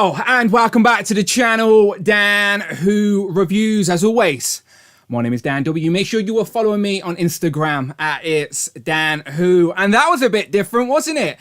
Hello and welcome back to the channel, Dan Who Reviews. As always, my name is Dan W. Make sure you are following me on Instagram at It's Dan Who. And that was a bit different, wasn't it?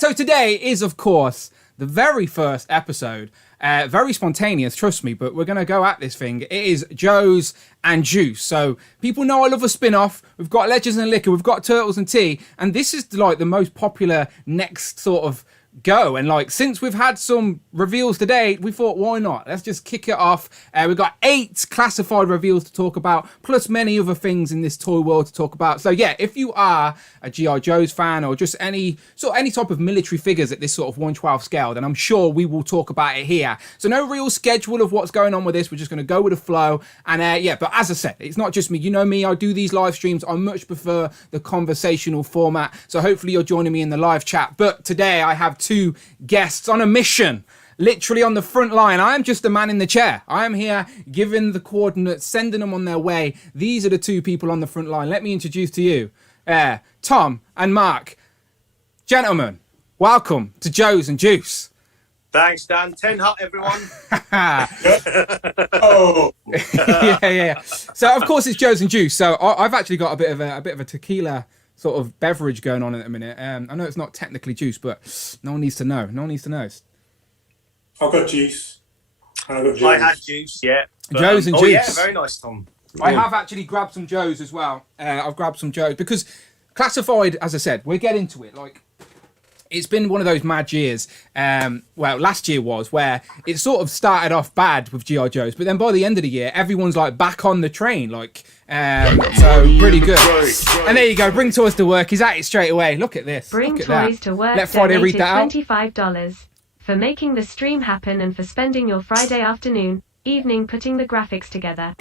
So today is, of course, the very first episode. Very spontaneous, trust me, but we're going to go at this thing. It is Joes+Juice. So people know I love a spin-off. We've got Legends and Liquor, we've got Turtles and Tea, and this is like the most popular next sort of go. And like, since we've had some reveals today, we thought, why not? Let's just kick it off. We've got 8 classified reveals to talk about, plus many other things in this toy world to talk about. So yeah, if you are a G.I Joe's fan or just any type of military figures at this sort of 1/12 scale, then I'm sure we will talk about it here. So no real schedule of what's going on with this. We're just going to go with the flow. And yeah, but as I said, it's not just me. You know me, I do these live streams. I much prefer the conversational format. So hopefully you're joining me in the live chat. But today I have 2 guests on a mission, literally on the front line. I am just a man in the chair. I am here giving the coordinates, sending them on their way. These are the 2 people on the front line. Let me introduce to you Tom and Mark. Gentlemen, welcome to Joes+Juice. Thanks, Dan. 10 hot, everyone. Oh, yeah. So of course it's Joes+Juice. So I've actually got a bit of a tequila sort of beverage going on at the minute. I know it's not technically juice, but no one needs to know. No one needs to know. I've got juice. I had juice, yeah. Joes+Juice. Oh, yeah, very nice, Tom. I have actually grabbed some Joes as well. I've grabbed some Joes because classified, as I said, we'll get into it. Like, it's been one of those mad years. Well, last year was where it sort of started off bad with G.I Joes, but then by the end of the year, everyone's like back on the train. Like, so pretty good. And there you go. Bring toys to work. He's at it straight away. Look at this. Bring Look at toys that. to work. Let Friday read that out. $25 for making the stream happen and for spending your Friday afternoon, evening putting the graphics together.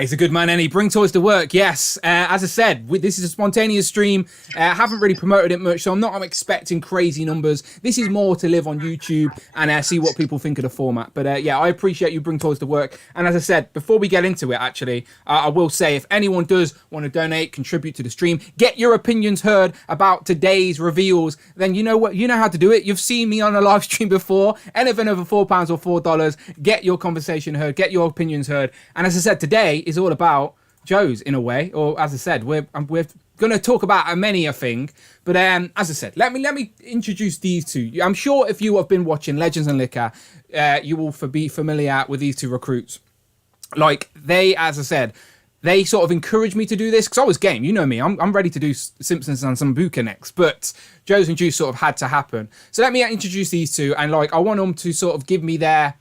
He's a good man, and he bring toys to work. Yes, as I said, this is a spontaneous stream. I haven't really promoted it much, so I'm expecting crazy numbers. This is more to live on YouTube and see what people think of the format. But yeah, I appreciate you bring toys to work. And as I said, before we get into it, actually, I will say if anyone does want to donate, contribute to the stream, get your opinions heard about today's reveals, then you know what, you know how to do it. You've seen me on a live stream before. Anything over £4 or $4, get your conversation heard, get your opinions heard. And as I said, today is all about Joes in a way, or as I said, we're going to talk about many a thing. But as I said, let me introduce these 2. I'm sure if you have been watching Legends and Liquor, you will be familiar with these 2 recruits. Like, they, as I said, they sort of encouraged me to do this because I was game. You know me, I'm ready to do Simpsons and Sambuca next, but Joes+Juice sort of had to happen. So let me introduce these 2, and like, I want them to sort of give me their...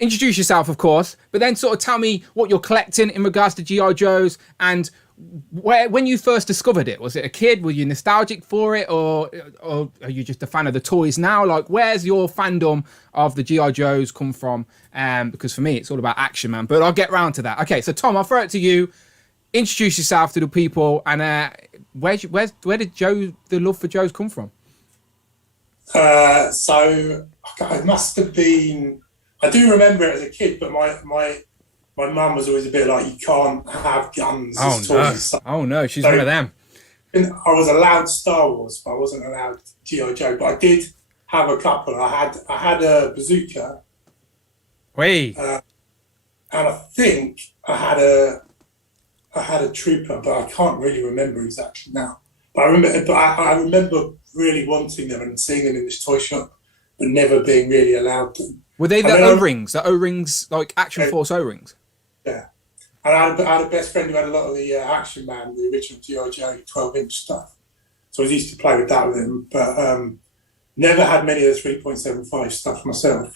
Introduce yourself, of course, but then sort of tell me what you're collecting in regards to G.I. Joe's and when you first discovered it. Was it a kid? Were you nostalgic for it, or are you just a fan of the toys now? Like, where's your fandom of the G.I. Joe's come from? Because for me, it's all about action, man. But I'll get round to that. Okay, so Tom, I'll throw it to you. Introduce yourself to the people, and where did the love for Joe's come from? So it must have been. I do remember it as a kid, but my mum was always a bit like, you can't have guns as toys and stuff. Oh no, she's one of them. I was allowed Star Wars, but I wasn't allowed G.I Joe. But I did have a couple. I had a bazooka. Wait. And I think I had a trooper, but I can't really remember exactly now. But I remember really wanting them and seeing them in this toy shop, but never being really allowed them. Were they the O-rings? The O-rings, like Action Force O-rings? Yeah. And I had a best friend who had a lot of the Action Man, the original G.I Joe 12-inch stuff. So I used to play with that with him, but never had many of the 3.75 stuff myself.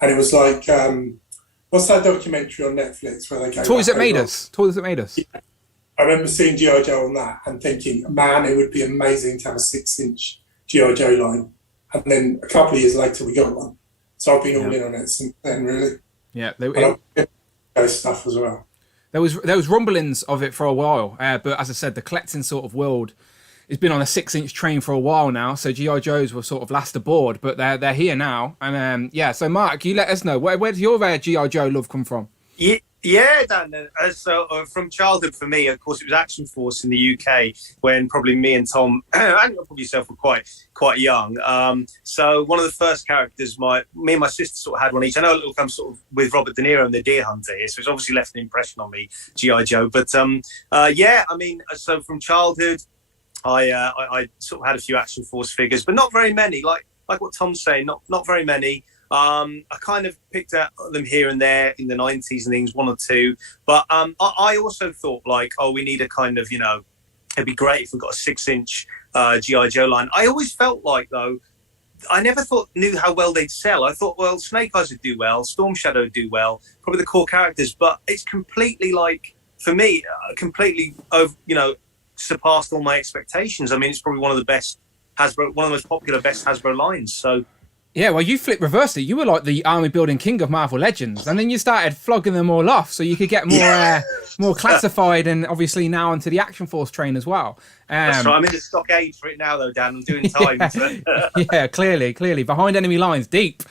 And it was like, what's that documentary on Netflix where they go... Toys That Made Us. Toys That Made Us. Yeah. I remember seeing G.I Joe on that and thinking, man, it would be amazing to have a 6-inch G.I Joe line. And then a couple of years later, we got one. So I've been all in on it since then, really. Yeah, those stuff as well. There was rumblings of it for a while, but as I said, the collecting sort of world has been on a 6-inch train for a while now. So G.I. Joes were sort of last aboard, but they're here now. And yeah, so Mark, you let us know where does your G.I. Joe love come from? Yeah, Yeah, Dan. From childhood for me, of course, it was Action Force in the UK when probably me and Tom and probably yourself were quite young. So one of the first characters, me and my sister sort of had one each. I know it'll come sort of with Robert De Niro and the Deer Hunter here, so it's obviously left an impression on me, G.I Joe. But yeah, I mean, so from childhood, I sort of had a few Action Force figures, but not very many. Like what Tom's saying, not very many. I kind of picked out them here and there in the 90s and things, one or two. But I also thought we need a kind of, it'd be great if we got a 6-inch G.I. Joe line. I always felt like, though, I never knew how well they'd sell. I thought, well, Snake Eyes would do well, Storm Shadow would do well, probably the core characters. But it's completely for me, completely, surpassed all my expectations. I mean, it's probably one of the best Hasbro, one of the most popular best Hasbro lines. So. Yeah, well, you flipped reversed it. You were like the army building king of Marvel Legends, and then you started flogging them all off so you could get more classified, and obviously now onto the Action Force train as well. That's right. I'm in the stock age for it now, though, Dan. I'm doing time. Yeah, clearly behind enemy lines, deep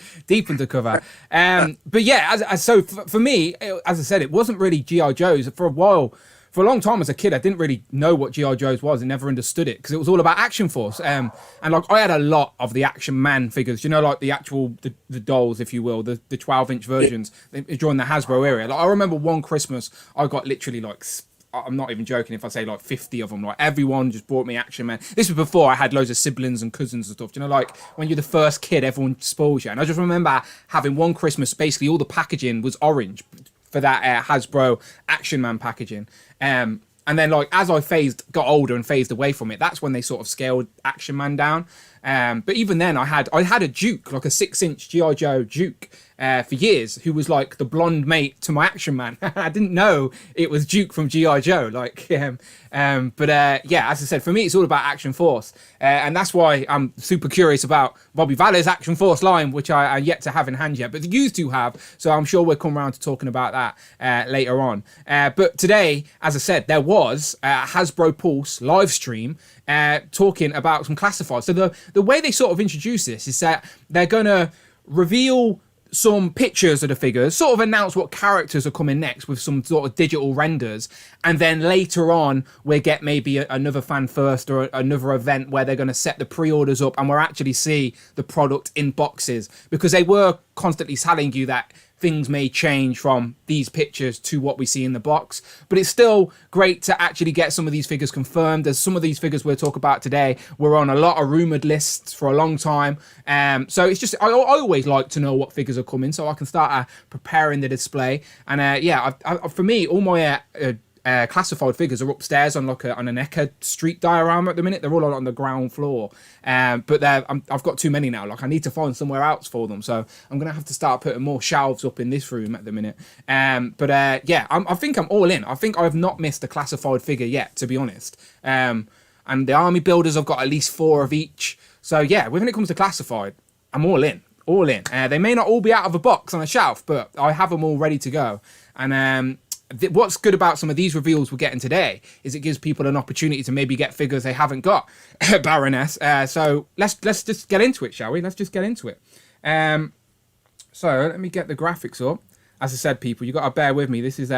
undercover. But yeah, so for me, as I said, it wasn't really G.I. Joe's for a while. For a long time as a kid, I didn't really know what G.I. Joe's was and never understood it because it was all about Action Force. And I had a lot of the Action Man figures, the actual, the dolls, if you will, the 12-inch versions during the Hasbro era. I remember one Christmas, I got literally I'm not even joking if I say 50 of them. Everyone just bought me Action Man. This was before I had loads of siblings and cousins and stuff. When you're the first kid, everyone spoils you. And I just remember having one Christmas, basically all the packaging was orange for that Hasbro Action Man packaging. And then as I got older and phased away from it, that's when they sort of scaled Action Man down. But even then I had a Duke, a 6-inch G.I. Joe Duke for years, who was the blonde mate to my Action Man. I didn't know it was Duke from G.I. Joe. Yeah, as I said, for me, it's all about Action Force. And that's why I'm super curious about Bobby Valler's Action Force line, which I yet to have in hand yet, but you two have. So I'm sure we'll come around to talking about that later on. But today, as I said, there was a Hasbro Pulse live stream talking about some classifieds. So the way they sort of introduce this is that they're going to reveal some pictures of the figures, sort of announce what characters are coming next with some sort of digital renders, and then later on we'll get maybe another fan first or another event where they're going to set the pre-orders up and we'll actually see the product in boxes, because they were constantly telling you that things may change from these pictures to what we see in the box, but it's still great to actually get some of these figures confirmed. As some of these figures we'll talk about today were on a lot of rumored lists for a long time, so it's just I always like to know what figures are coming so I can start preparing the display. And for me, all my classified figures are upstairs on on an Eka street diorama at the minute. They're all on the ground floor, but I've got too many now. I need to find somewhere else for them, so I'm gonna have to start putting more shelves up in this room at the minute. I think I'm all in. I think I've not missed a classified figure yet, to be honest. And the army builders, I've got at least 4 of each. So yeah, when it comes to classified, I'm all in. They may not all be out of a box on a shelf, but I have them all ready to go. And what's good about some of these reveals we're getting today is it gives people an opportunity to maybe get figures they haven't got. Baroness. So let's just get into it, shall we? Let's just get into it. So let me get the graphics up. As I said, people, you got to bear with me. This is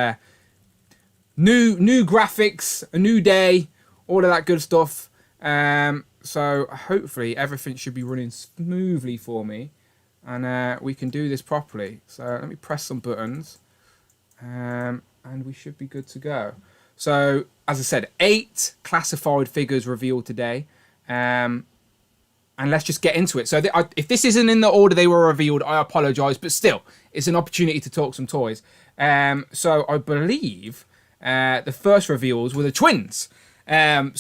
new graphics, a new day, all of that good stuff. So hopefully everything should be running smoothly for me, and we can do this properly. So let me press some buttons. And we should be good to go. So, as I said, 8 classified figures revealed today. And let's just get into it. So, if this isn't in the order they were revealed, I apologise. But still, it's an opportunity to talk some toys. So, I believe the first reveals were the twins. We've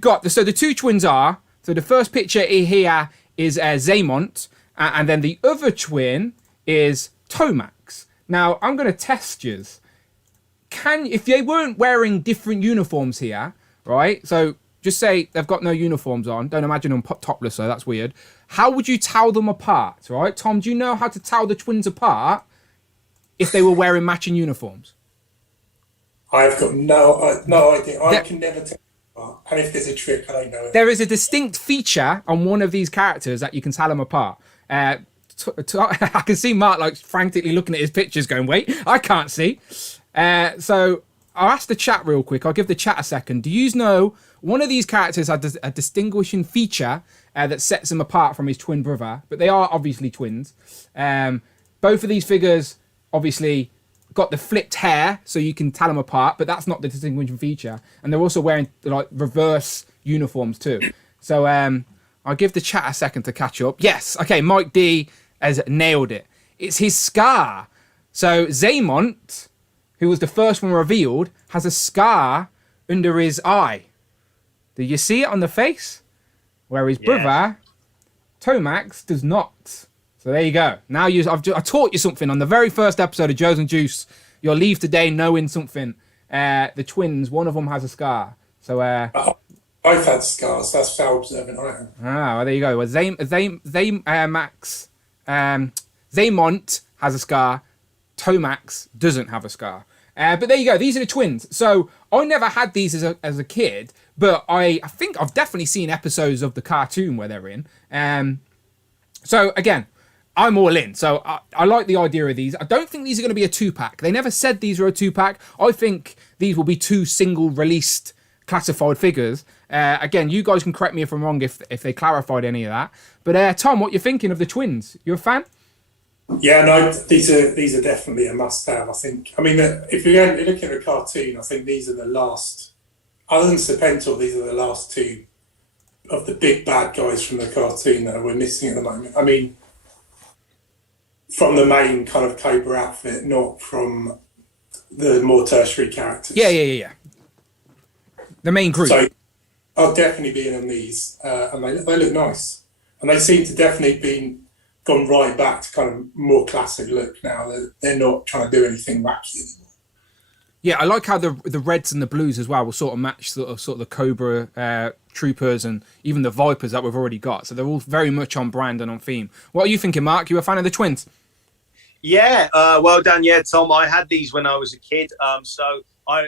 got... the 2 twins are... So, the first picture here is Zaymont. And then the other twin is Tomax. Now, I'm going to test you. If they weren't wearing different uniforms here, right? So just say they've got no uniforms on. Don't imagine them topless, so that's weird. How would you tell them apart, right? Tom, do you know how to tell the twins apart if they were wearing matching uniforms? I've got no idea. I can never tell. And if there's a trick, I don't know it. There is a distinct feature on one of these characters that you can tell them apart. I can see Mark like frantically looking at his pictures going, wait, I can't see. So I'll ask the chat real quick. I'll give the chat a second. Do you know one of these characters has a distinguishing feature that sets him apart from his twin brother? But they are obviously twins. Both of these figures obviously got the flipped hair, so you can tell them apart, but that's not the distinguishing feature. And they're also wearing like reverse uniforms too. So I'll give the chat a second to catch up. Yes, okay, Mike D has nailed it. It's his scar. So Zaymont, who was the first one revealed, has a scar under his eye. Do you see it on the face? Where his brother, Tomax, does not. So there you go. Now I taught you something on the very first episode of Joes+Juice. You'll leave today knowing something. The twins, one of them has a scar. So I've had scars. That's how observant I am. well, there you go. Well, Zaymont has a scar. Tomax doesn't have a scar. But there you go. These are the twins. So I never had these as a kid, but I think I've definitely seen episodes of the cartoon where they're in. So again, I'm all in. So I like the idea of these. I don't think these are going to be a 2-pack. They never said these are a 2-pack. I think these will be 2 single released classified figures. Again, you guys can correct me if I'm wrong if they clarified any of that. But Tom, what you're thinking of the twins? You a fan? Yeah, no, these are definitely a must-have. I think. I mean, if you're looking at a cartoon, I think these are the last. Other than Serpentor, these are the last 2 of the big bad guys from the cartoon that we're missing at the moment. I mean, from the main kind of Cobra outfit, not from the more tertiary characters. Yeah. The main group. So I'll definitely be in on these, and they look nice, and they seem to definitely be gone right back to kind of more classic look now. They're not trying to do anything wacky anymore. Yeah, I like how the reds and the blues as well will sort of match sort of the Cobra troopers and even the Vipers that we've already got. So they're all very much on brand and on theme. What are you thinking, Mark? You a fan of the twins? Yeah, well done. Yeah, Tom, I had these when I was a kid. So a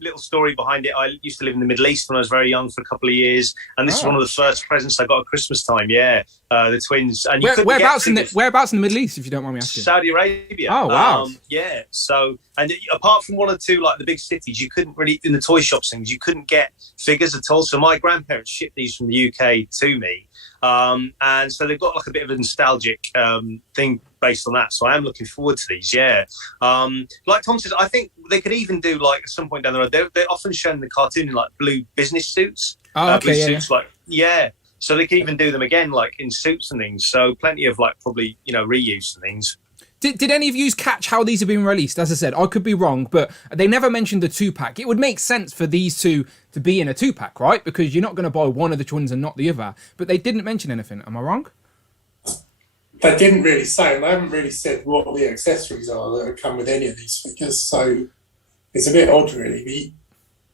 little story behind it. I used to live in the Middle East when I was very young for a couple of years, and this is one of the first presents I got at Christmas time. Yeah, the twins. And whereabouts in the Middle East, if you don't mind me asking? Saudi Arabia. Oh wow. Yeah. So, and apart from 1 or 2 like the big cities, you couldn't really in the toy shops things. You couldn't get figures at all. So my grandparents shipped these from the UK to me, and so they've got like a bit of a nostalgic thing based on that. So I am looking forward to these. Yeah. Like Tom says, I think they could even do like at some point down the road. They're often shown in the cartoon in like blue business suits. Oh, okay. Blue suits, like So they can even do them again, like in suits and things. So plenty of like probably reuse and things. Did any of you catch how these have been released? As I said, I could be wrong, but they never mentioned the 2-pack. It would make sense for these two to be in a 2-pack, right? Because you're not going to buy one of the twins and not the other. But they didn't mention anything. Am I wrong? They didn't really say, and they haven't really said what the accessories are that come with any of these figures. So it's a bit odd, really.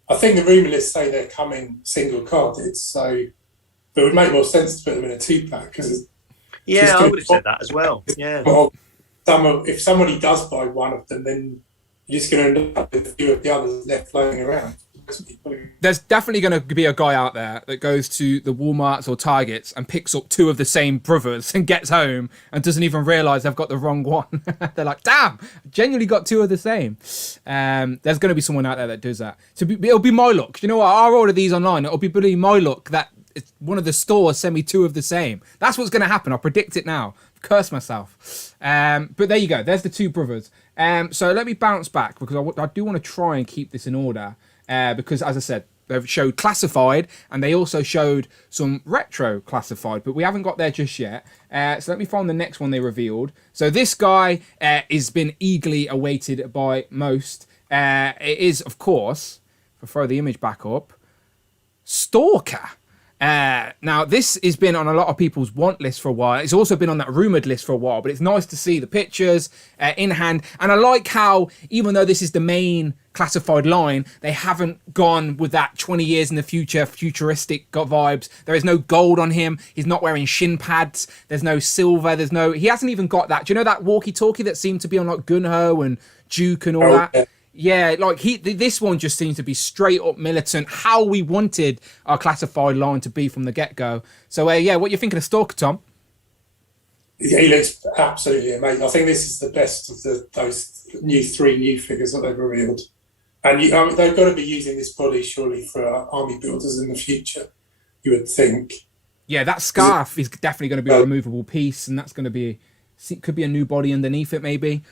I think the rumour lists say they're coming single carded, so it would make more sense to put them in a 2-pack because I would have said that as well. Yeah. Well, if somebody does buy one of them, then you're just going to end up with a few of the others left floating around. There's definitely going to be a guy out there that goes to the Walmarts or Targets and picks up 2 of the same brothers and gets home and doesn't even realise they've got the wrong one. They're like, damn, I genuinely got 2 of the same. There's going to be someone out there that does that. So it'll be my luck. You know what? I'll order these online. It'll be really my luck that one of the stores send me 2 of the same. That's what's going to happen. I'll predict it now. Curse myself. But there you go. There's the 2 brothers. So let me bounce back because I do want to try and keep this in order. Because, as I said, they've showed classified and they also showed some retro classified, but we haven't got there just yet. So let me find the next one they revealed. So this guy has been eagerly awaited by most. It is, of course, if I throw the image back up, Stalker. Now, this has been on a lot of people's want list for a while. It's also been on that rumoured list for a while, but it's nice to see the pictures in hand. And I like how, even though this is the main classified line, they haven't gone with that 20 years in the future, futuristic vibes. There is no gold on him. He's not wearing shin pads. There's no silver. He hasn't even got that. Do you know that walkie-talkie that seemed to be on like Gung-Ho and Duke and all that? Yeah, like this one just seems to be straight up militant, how we wanted our classified line to be from the get-go. So, what are you thinking of Stalker, Tom? He looks absolutely amazing. I think this is the best of those three new figures that they've revealed. And they've got to be using this body surely for army builders in the future, you would think. Yeah, that scarf is definitely going to be a removable piece, and that's going to be, could be a new body underneath it, maybe.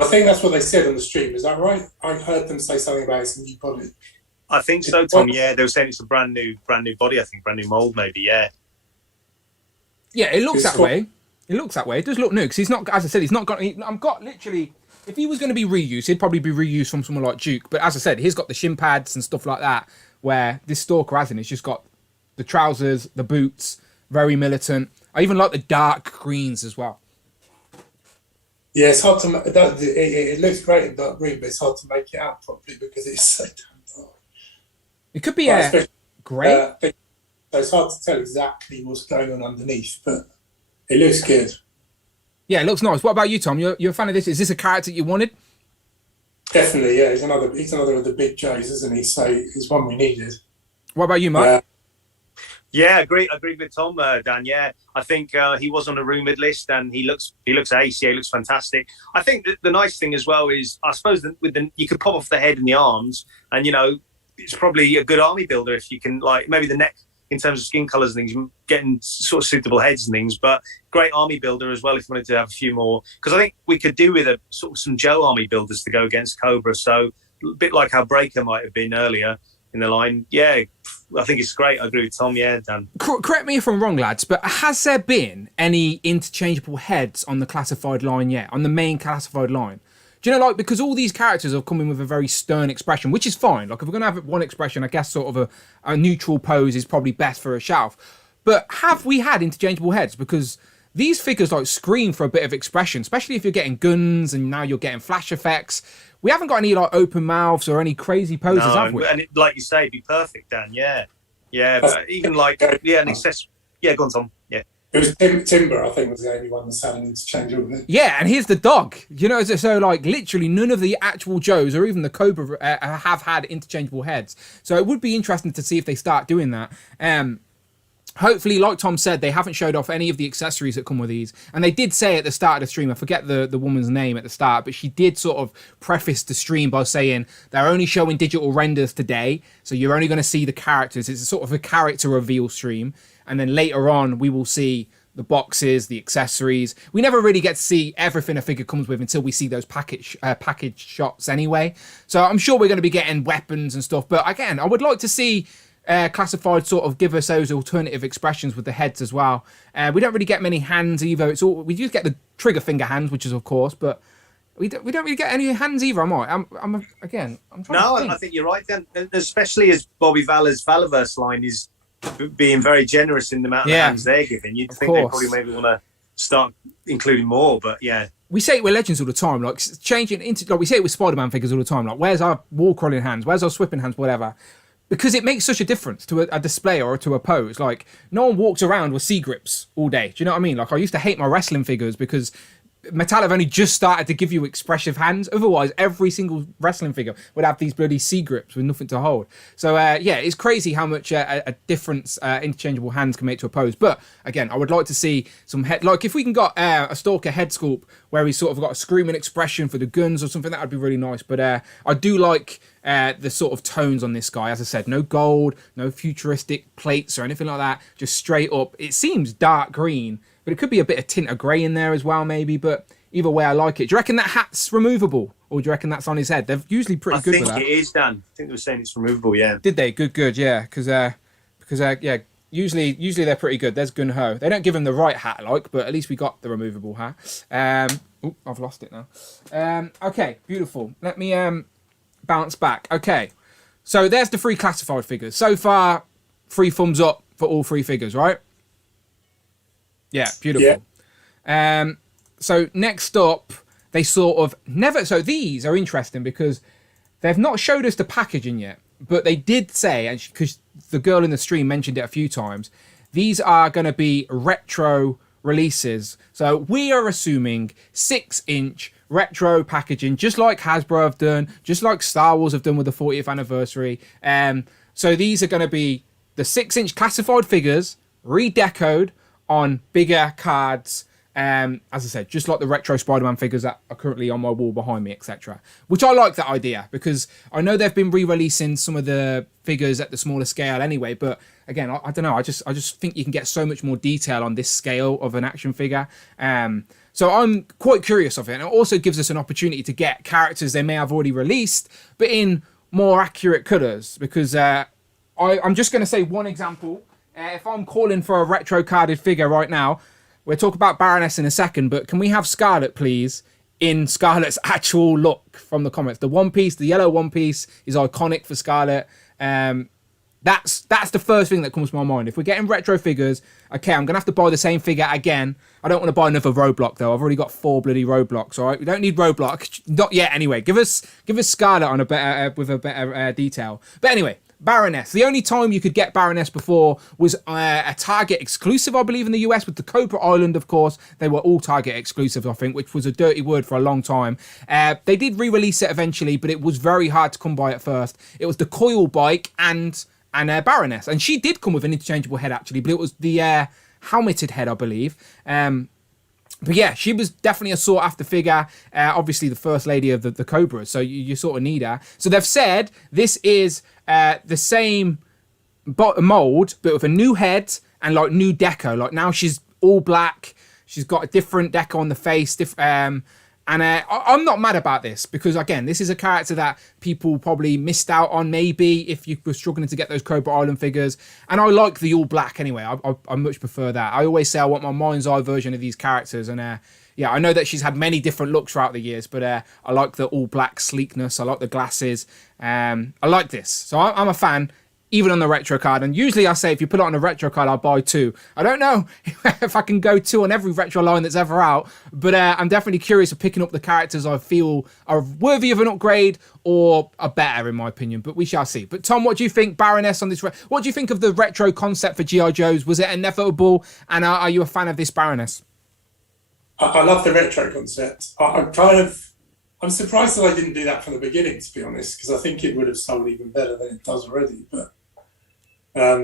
I think that's what they said on the stream. Is that right? I heard them say something about it's a new body. I think so, Tom. Yeah, they were saying it's a brand new body. I think brand new mold, maybe. Yeah. Yeah, it looks that way. It looks that way. It does look new because he's not. As I said, he's not got. I've got literally. If he was going to be reused, he'd probably be reused from someone like Duke. But as I said, he's got the shin pads and stuff like that. Where this Stalker hasn't. It's just got the trousers, the boots, very militant. I even like the dark greens as well. Yeah, it's hard to. It looks great in dark green, but it's hard to make it out properly because it's so damn dark. It could be grey. So it's hard to tell exactly what's going on underneath, but it looks good. Yeah, it looks nice. What about you, Tom? You're a fan of this? Is this a character you wanted? Definitely, yeah. He's another of the big Joes, isn't he? So he's one we needed. What about you, Mike? Yeah, I agree with Tom, Dan. Yeah, I think he was on a rumoured list, and he looks ace. Yeah, he looks fantastic. I think the nice thing as well is, I suppose, that you could pop off the head and the arms, and it's probably a good army builder if you can, like, maybe the neck in terms of skin colours and things, getting sort of suitable heads and things. But great army builder as well if you wanted to have a few more, because I think we could do with some Joe army builders to go against Cobra. So a bit like how Breaker might have been earlier in the line. Yeah, I think it's great. I agree with Tom. Yeah, Dan. Correct me if I'm wrong, lads, but has there been any interchangeable heads on the classified line yet, on the main classified line? Do you know, like, because all these characters are coming with a very stern expression, which is fine. Like, if we're going to have one expression, I guess sort of a neutral pose is probably best for a shelf. But have we had interchangeable heads? Because these figures, like, scream for a bit of expression, especially if you're getting guns and now you're getting flash effects. We haven't got any, like, open mouths or any crazy poses, have we? And like you say, it'd be perfect, Dan. Yeah. Yeah, but even like, an accessory. Yeah, go on, Tom. Yeah. It was Timber, I think, was the only one that's had an interchangeable. Yeah, and here's the dog. So like literally none of the actual Joes or even the Cobra have had interchangeable heads. So it would be interesting to see if they start doing that. Hopefully, like Tom said, they haven't showed off any of the accessories that come with these. And they did say at the start of the stream, I forget the woman's name at the start, but she did sort of preface the stream by saying they're only showing digital renders today. So you're only going to see the characters. It's a sort of a character reveal stream. And then later on, we will see the boxes, the accessories. We never really get to see everything a figure comes with until we see those package shots anyway. So I'm sure we're going to be getting weapons and stuff. But again, I would like to see Classified sort of give us those alternative expressions with the heads as well. We don't really get many hands either. We do get the trigger finger hands, which is of course, but we don't really get any hands either. I'm trying to think. I think you're right, Dan. Especially as Bobby Valler's Valorverse line is being very generous in the amount of hands they're giving. You'd think they probably maybe want to start including more, but yeah. We say it with Legends all the time, like changing into, like we say it with Spider-Man figures all the time, like where's our wall crawling hands, where's our swipping hands, whatever. Because it makes such a difference to a display or to a pose. Like, no one walks around with C-grips all day. Do you know what I mean? Like, I used to hate my wrestling figures because Mattel have only just started to give you expressive hands. Otherwise, every single wrestling figure would have these bloody C-grips with nothing to hold. So, it's crazy how much a difference interchangeable hands can make to a pose. But, again, I would like to see some head... Like, if we can got a Stalker head sculpt where he's sort of got a screaming expression for the guns or something, that would be really nice. But I do like the sort of tones on this guy. As I said, no gold, no futuristic plates or anything like that. Just straight up. It seems dark green, but it could be a bit of tint of grey in there as well, maybe. But either way, I like it. Do you reckon that hat's removable? Or do you reckon that's on his head? They're usually pretty good with that. I think it is, Dan. I think they were saying it's removable, yeah. Did they? Good, yeah. Because usually they're pretty good. There's Gung-Ho. They don't give him the right hat, but at least we got the removable hat. I've lost it now. Okay, beautiful. Let me bounce back. Okay, so there's the 3 classified figures. So far, 3 thumbs up for all 3 figures, right? Yeah, beautiful. Yeah. So next up, they sort of never... So these are interesting because they've not showed us the packaging yet, but they did say, and because the girl in the stream mentioned it a few times, these are going to be retro releases. So we are assuming 6-inch retro packaging, just like Hasbro have done, just like Star Wars have done with the 40th anniversary. So these are going to be the 6-inch classified figures, redecoed on bigger cards As I said, just like the retro Spider-Man figures that are currently on my wall behind me, etc. Which I like that idea, because I know they've been re-releasing some of the figures at the smaller scale anyway. But again, I don't know. I just think you can get so much more detail on this scale of an action figure. So I'm quite curious of it, and it also gives us an opportunity to get characters they may have already released, but in more accurate colours. Because I'm just going to say one example. If I'm calling for a retro carded figure right now, we'll talk about Baroness in a second, but can we have Scarlet, please, in Scarlet's actual look from the comics? The one piece, the yellow one piece, is iconic for Scarlet. That's the first thing that comes to my mind. If we're getting retro figures, okay, I'm going to have to buy the same figure again. I don't want to buy another Roadblock, though. I've already got 4 bloody Roadblocks, all right? We don't need Roadblock. Not yet, anyway. Give us Scarlet on with a better detail. But anyway, Baroness. The only time you could get Baroness before was a Target exclusive, I believe, in the US with the Cobra Island, of course. They were all Target exclusives, I think, which was a dirty word for a long time. They did re-release it eventually, but it was very hard to come by at first. It was the Coil Bike and Baroness. And she did come with an interchangeable head, actually, but it was the helmeted head, I believe. But yeah, she was definitely a sought-after figure. Obviously, the first lady of the Cobra, so you sort of need her. So they've said this is the same mold, but with a new head and like new deco. Like now she's all black. She's got a different deco on the face. And I'm not mad about this, because, again, this is a character that people probably missed out on, maybe, if you were struggling to get those Cobra Island figures. And I like the all black anyway. I much prefer that. I always say I want my mind's eye version of these characters. And yeah, I know that she's had many different looks throughout the years, but I like the all black sleekness. I like the glasses. I like this. So I'm a fan, even on the retro card. And usually I say if you put it on a retro card, I'll buy 2. I don't know if I can go 2 on every retro line that's ever out, but I'm definitely curious of picking up the characters I feel are worthy of an upgrade or are better, in my opinion, but we shall see. But Tom, what do you think, Baroness, on this? What do you think of the retro concept for G.I. Joes? Was it inevitable? And are you a fan of this Baroness? I love the retro concept. I'm surprised that I didn't do that from the beginning, to be honest, because I think it would have sold even better than it does already. But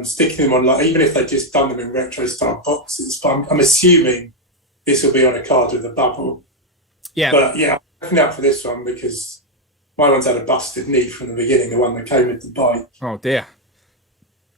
sticking them on, like, even if they just done them in retro style boxes, but I'm assuming this will be on a card with a bubble. Yeah. But yeah, I'm looking out for this one because my one's had a busted knee from the beginning, the one that came with the bike. Oh dear.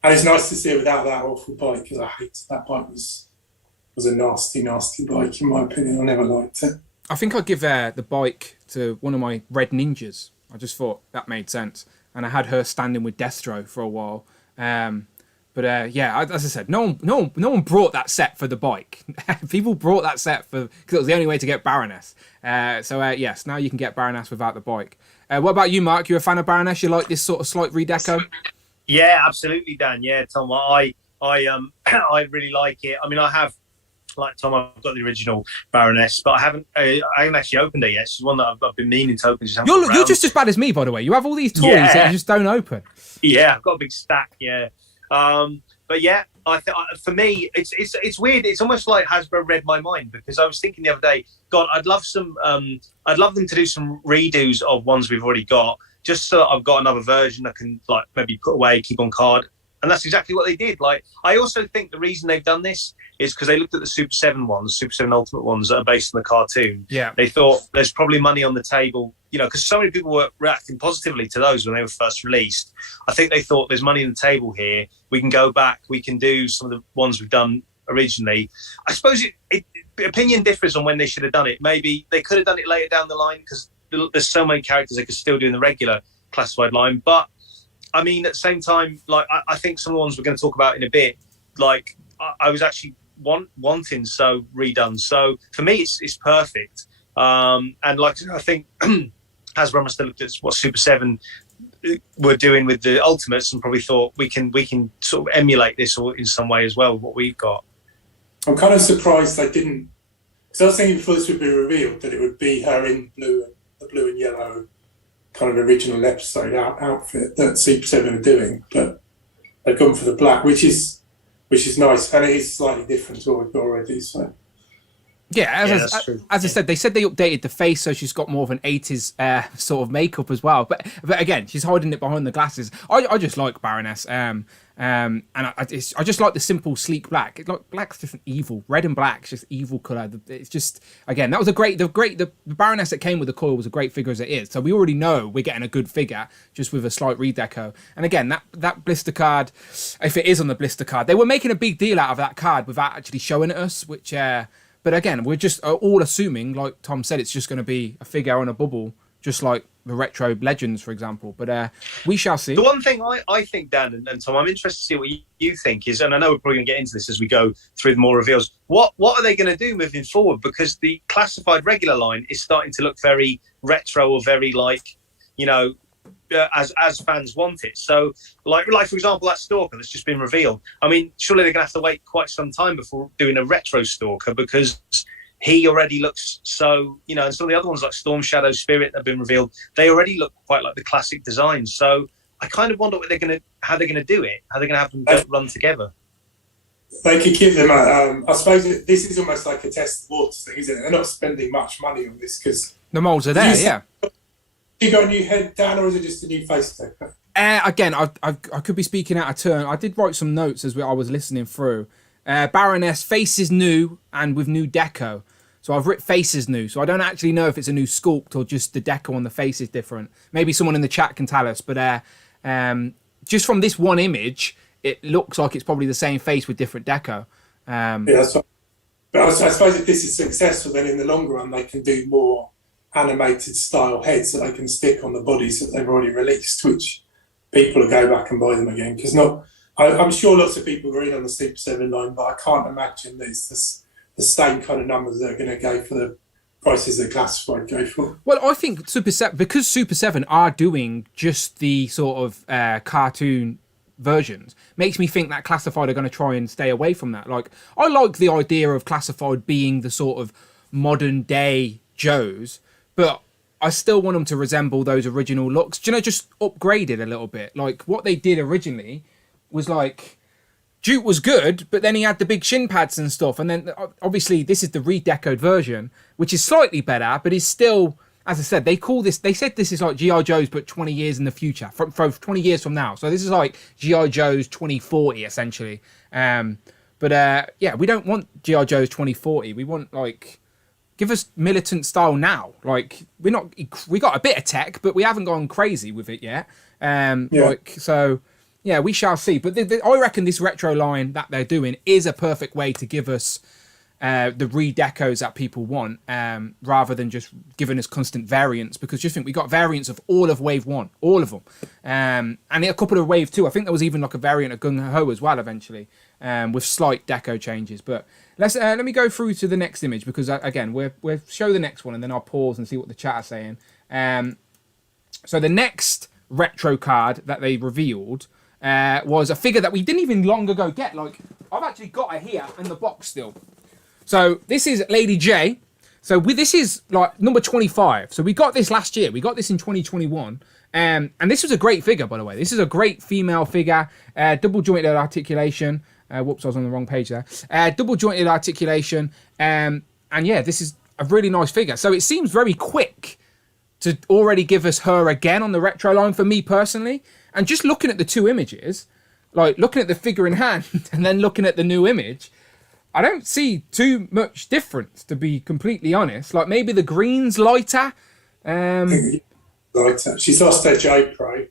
And it's nice to see it without that awful bike, because I hate that bike. Was a nasty bike, in my opinion. I never liked it. I think I'd give the bike to one of my Red Ninjas. I just thought that made sense. And I had her standing with Destro for a while. But yeah, as I said, no one brought that set for the bike. People brought that set because it was the only way to get Baroness. So yes, now you can get Baroness without the bike. What about you, Mark? You a fan of Baroness? You like this sort of slight redeco? Yeah, absolutely, Dan. Yeah, Tom, I really like it. I mean, I have, like Tom, I've got the original Baroness, but I haven't actually opened it yet. She's one that I've been meaning to open. You're just as bad as me, by the way. You have all these toys that you just don't open. Yeah, I've got a big stack. Yeah, but yeah, for me, it's weird. It's almost like Hasbro read my mind, because I was thinking the other day, God, I'd love them to do some redos of ones we've already got, just so that I've got another version I can like maybe put away, keep on card. And that's exactly what they did. Like, I also think the reason they've done this is because they looked at the Super 7 ones, Super 7 Ultimate ones that are based on the cartoon. Yeah. They thought there's probably money on the table, you know, because so many people were reacting positively to those when they were first released. I think they thought there's money on the table here. We can go back. We can do some of the ones we've done originally. I suppose opinion differs on when they should have done it. Maybe they could have done it later down the line, because there's so many characters they could still do in the regular classified line. But I mean, at the same time, like I think some of the ones we're going to talk about in a bit, like I was actually wanting so redone. So for me, it's perfect. And like I think Hasbro must have looked at what Super 7 were doing with the Ultimates and probably thought we can sort of emulate this or in some way as well with what we've got. I'm kind of surprised they didn't, because I was thinking before this would be revealed that it would be her in the blue and yellow kind of original episode outfit that Super 7 are doing, but they've gone for the black, which is nice, and it is slightly different to what we've got already. So yeah, as I said, they updated the face, so she's got more of an 80s sort of makeup as well. But again, she's hiding it behind the glasses. I just like Baroness. And I just like the simple, sleek black. Black's just an evil. Red and black's just evil color. It's just, again, that was the Baroness that came with the coil was a great figure as it is. So we already know we're getting a good figure just with a slight redeco. And again, that blister card, if it is on the blister card, they were making a big deal out of that card without actually showing it us, which, but again, we're just all assuming, like Tom said, it's just going to be a figure on a bubble, just like the retro Legends, for example. But we shall see. The one thing I think, Dan and Tom, I'm interested to see what you think is, and I know we're probably going to get into this as we go through the more reveals. What are they going to do moving forward? Because the classified regular line is starting to look very retro or very like, as fans want it. So, like for example, that Stalker that's just been revealed. I mean, surely they're going to have to wait quite some time before doing a retro Stalker because he already looks so, and some of the other ones like Storm Shadow Spirit that have been revealed, they already look quite like the classic designs. So I kind of wonder how they're going to do it. How they're going to have them run together. They could give them I suppose this is almost like a test of waters thing, isn't it? They're not spending much money on this because the molds are there, yeah. You got a new head, Dan, or is it just a new face taker? Again, I could be speaking out of turn. I did write some notes as I was listening through. Baroness, face is new and with new deco. So I've written face is new. So I don't actually know if it's a new sculpt or just the deco on the face is different. Maybe someone in the chat can tell us. But just from this one image, it looks like it's probably the same face with different deco. But I suppose if this is successful, then in the longer run, they can do more animated style heads that they can stick on the bodies that they've already released, which people will go back and buy them again. Because I'm sure lots of people are in on the Super 7 line, but I can't imagine there's the same kind of numbers that are going to go for the prices that Classified go for. Well, I think Super 7, because Super 7 are doing just the sort of cartoon versions, makes me think that Classified are going to try and stay away from that. Like, I like the idea of Classified being the sort of modern day Joes, but I still want them to resemble those original looks. Just upgraded a little bit. Like, what they did originally was like, Duke was good, but then he had the big shin pads and stuff. And then, obviously, this is the redecoed version, which is slightly better, but is still, as I said, they said this is like G.I Joe's, but 20 years in the future, from 20 years from now. So this is like G.I Joe's 2040, essentially. Yeah, we don't want G.I Joe's 2040. We want, like, give us militant style now. Like, we got a bit of tech, but we haven't gone crazy with it yet. Yeah, we shall see. But I reckon this retro line that they're doing is a perfect way to give us the redecos that people want, rather than just giving us constant variants. Because just think, we got variants of all of Wave 1, all of them. And a couple of Wave 2. I think there was even like a variant of Gung-Ho as well eventually, with slight deco changes. But let me go through to the next image, because again, we'll show the next one and then I'll pause and see what the chat are saying. So the next retro card that they revealed was a figure that we didn't even long ago get. Like, I've actually got it here in the box still. So this is Lady J. So this is like number 25. So we got this last year. We got this in 2021. And this was a great figure, by the way. This is a great female figure. Double jointed articulation. Whoops, I was on the wrong page there. Double jointed articulation. And yeah, this is a really nice figure. So it seems very quick to already give us her again on the retro line for me personally. And just looking at the two images, like looking at the figure in hand and then looking at the new image, I don't see too much difference, to be completely honest. Like, maybe the green's lighter. Lighter. She's lost her Joe Pro.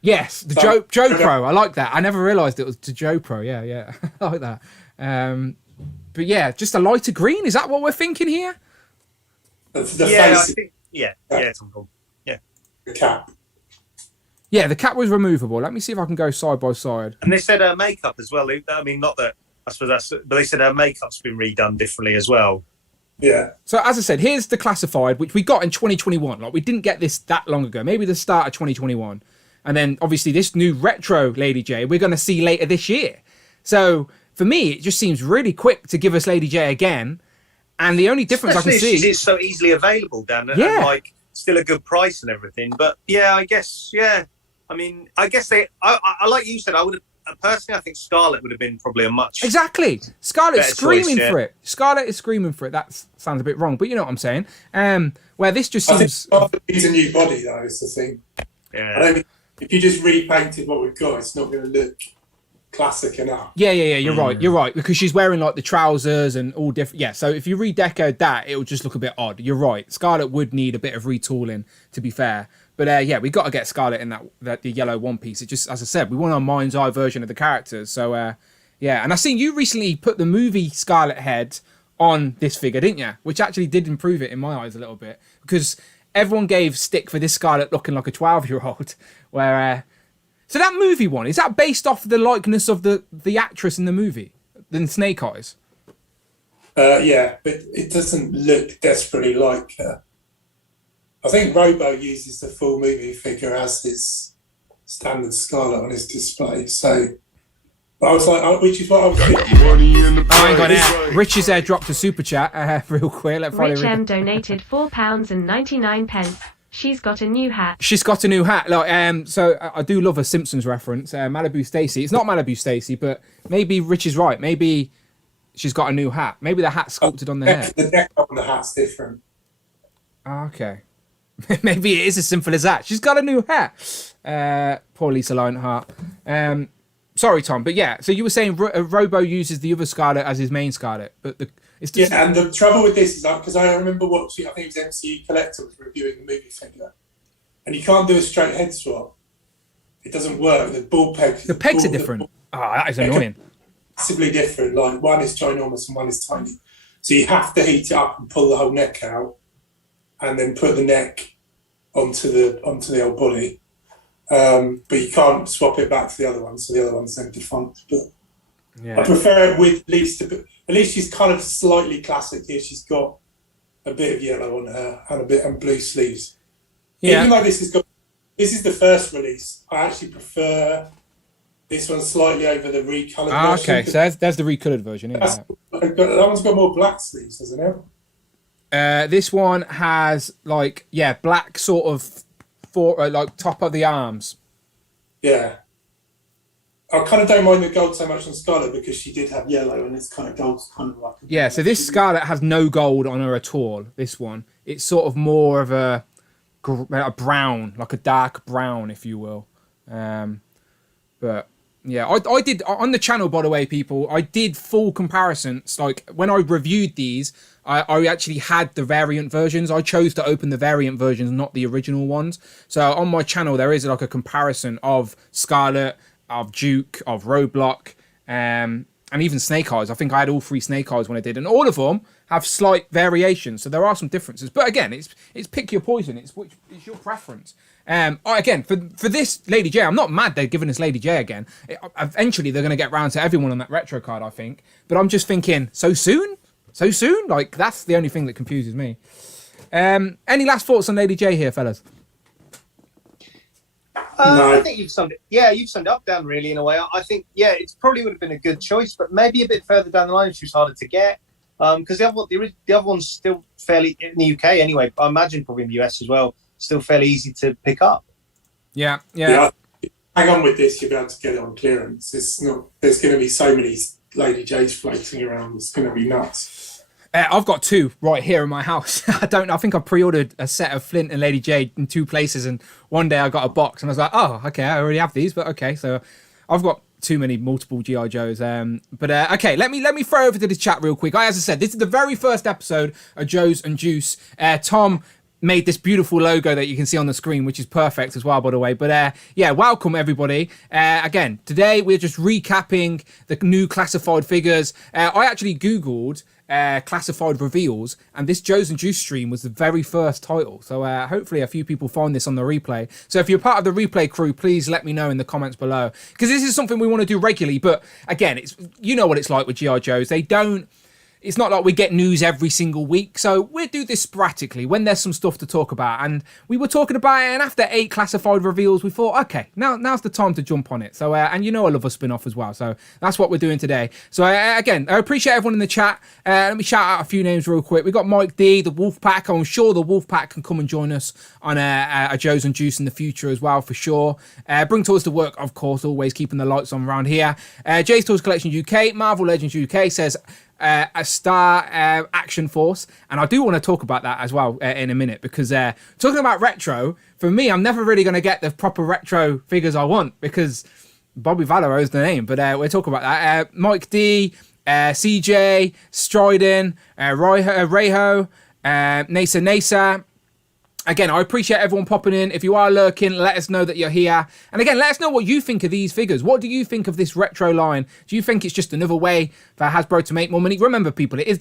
Yes, the Joe Pro. I like that. I never realised it was the Joe Pro. Yeah. I like that. But yeah, just a lighter green. Is that what we're thinking here? The face. Yeah, Tom. Yeah. The cap. Yeah, the cap was removable. Let me see if I can go side by side. And they said her makeup as well. I mean, not that, I suppose that's, but they said her makeup's been redone differently as well. Yeah. So as I said, here's the Classified, which we got in 2021. Like, we didn't get this that long ago. Maybe the start of 2021. And then obviously this new retro Lady J, we're going to see later this year. So for me, it just seems really quick to give us Lady J again. And the only difference I can see, it's so easily available, Dan, and like still a good price and everything. But yeah, I guess, yeah. I mean, I guess I like you said, I would have, personally, I think Scarlet would have been probably a much Scarlet's screaming choice, for it. Scarlet is screaming for it. That sounds a bit wrong, but you know what I'm saying. Where this just seems, it's a new body though. Is the thing. Yeah. I don't think if you just repainted what we've got, it's not going to look classic enough. Yeah. You're right. You're right, because she's wearing like the trousers and all different. Yeah. So if you redecoed that, it would just look a bit odd. You're right. Scarlet would need a bit of retooling, to be fair. But yeah, we got to get Scarlet in that the yellow one piece. It just, as I said, we want our mind's eye version of the characters. So yeah, and I seen you recently put the movie Scarlet head on this figure, didn't you? Which actually did improve it in my eyes a little bit, because everyone gave stick for this Scarlet looking like a 12-year-old. Where so that movie one, is that based off the likeness of the actress in the movie, in Snake Eyes? Yeah, but it doesn't look desperately like her. I think Robo uses the full movie figure as his standard Scarlet on his display. So I was like, which is what I was thinking. Hang on, Rich is dropped a super chat real quick. Rich M donated £4.99. She's got a new hat. She's got a new hat. Like, so I do love a Simpsons reference. Malibu Stacy. It's not Malibu Stacy, but maybe Rich is right. Maybe she's got a new hat. Maybe the hat's sculpted on the hair. The deck on the hat's different. Okay. Maybe it is as simple as that. She's got a new hat. Poor Lisa Lionheart. Sorry, Tom, but yeah. So you were saying Robo uses the other Scarlet as his main Scarlet, but yeah. And the trouble with this is that, because I remember watching, I think it was MCU Collector was reviewing the movie figure, and you can't do a straight head swap. It doesn't work. The ball pegs. The pegs are different. That is annoying. Massively different. Like one is ginormous and one is tiny, so you have to heat it up and pull the whole neck out, and then put the neck onto the old body. But you can't swap it back to the other one, so the other one's then defunct. But yeah. I prefer it with at least she's kind of slightly classic here. She's got a bit of yellow on her and blue sleeves. Yeah. Even though this is the first release, I actually prefer this one slightly over the recoloured version. Okay, so there's the recoloured version. That one's got more black sleeves, doesn't it? This one has black sort of like top of the arms. Yeah. I kind of don't mind the gold so much on Scarlet, because she did have yellow, and it's kind of gold, kind of like. Yeah, so this Scarlet has no gold on her at all. This one, it's sort of more of a brown, like a dark brown, if you will. But yeah, I did on the channel, by the way, people. I did full comparisons. Like when I reviewed these, I actually had the variant versions. I chose to open the variant versions, not the original ones. So on my channel, there is like a comparison of Scarlet, of Duke, of Roadblock, and even Snake Eyes. I think I had all 3 Snake Eyes when I did, and all of them have slight variations. So there are some differences. But again, it's pick your poison. It's your preference. Again, for this Lady J, I'm not mad they're giving us Lady J again. Eventually, they're going to get round to everyone on that retro card, I think. But I'm just thinking, so soon? So soon? Like, that's the only thing that confuses me. Any last thoughts on Lady J here, fellas? No. I think you've summed it. Yeah, you've summed it up, Dan. Really, in a way, I think it probably would have been a good choice, but maybe a bit further down the line, she was harder to get. Because the other one's still fairly in the UK anyway. I imagine probably in the US as well. Still fairly easy to pick up. Yeah. Hang on with this, you'll be able to get it on clearance. It's not. There's going to be so many Lady J's floating around. It's going to be nuts. I've got 2 right here in my house. I think I pre-ordered a set of Flint and Lady J in 2 places, and one day I got a box and I was like, oh, okay, I already have these, but okay. So I've got too many multiple G.I Joes. But okay, let me throw over to the chat real quick. As I said, this is the very first episode of Joes+Juice. Tom made this beautiful logo that you can see on the screen, which is perfect as well, by the way. But yeah, welcome everybody. Again, today we're just recapping the new classified figures. I actually Googled classified reveals, and this Joes+Juice stream was the very first title. So hopefully a few people find this on the replay. So if you're part of the replay crew, please let me know in the comments below, because this is something we want to do regularly. But again, it's, you know what it's like with G.I Joes. It's not like we get news every single week, so we'll do this sporadically when there's some stuff to talk about. And we were talking about it, and after 8 classified reveals, we thought, okay, now's the time to jump on it. So, and you know I love a spin-off as well, so that's what we're doing today. So, again, I appreciate everyone in the chat. Let me shout out a few names real quick. We got Mike D, the Wolfpack. I'm sure the Wolfpack can come and join us on a Joes+Juice in the future as well, for sure. Bring Toys to Work, of course, always keeping the lights on around here. Jay's Toys Collection UK, Marvel Legends UK says, a Star Action Force, and I do want to talk about that as well in a minute, because talking about retro, for me, I'm never really going to get the proper retro figures I want, because Bobby Valero is the name, but we'll talk about that. Mike D, CJ, Stryden, Rayho, Nasa. Again, I appreciate everyone popping in. If you are lurking, let us know that you're here. And again, let us know what you think of these figures. What do you think of this retro line? Do you think it's just another way for Hasbro to make more money? Remember, people, it is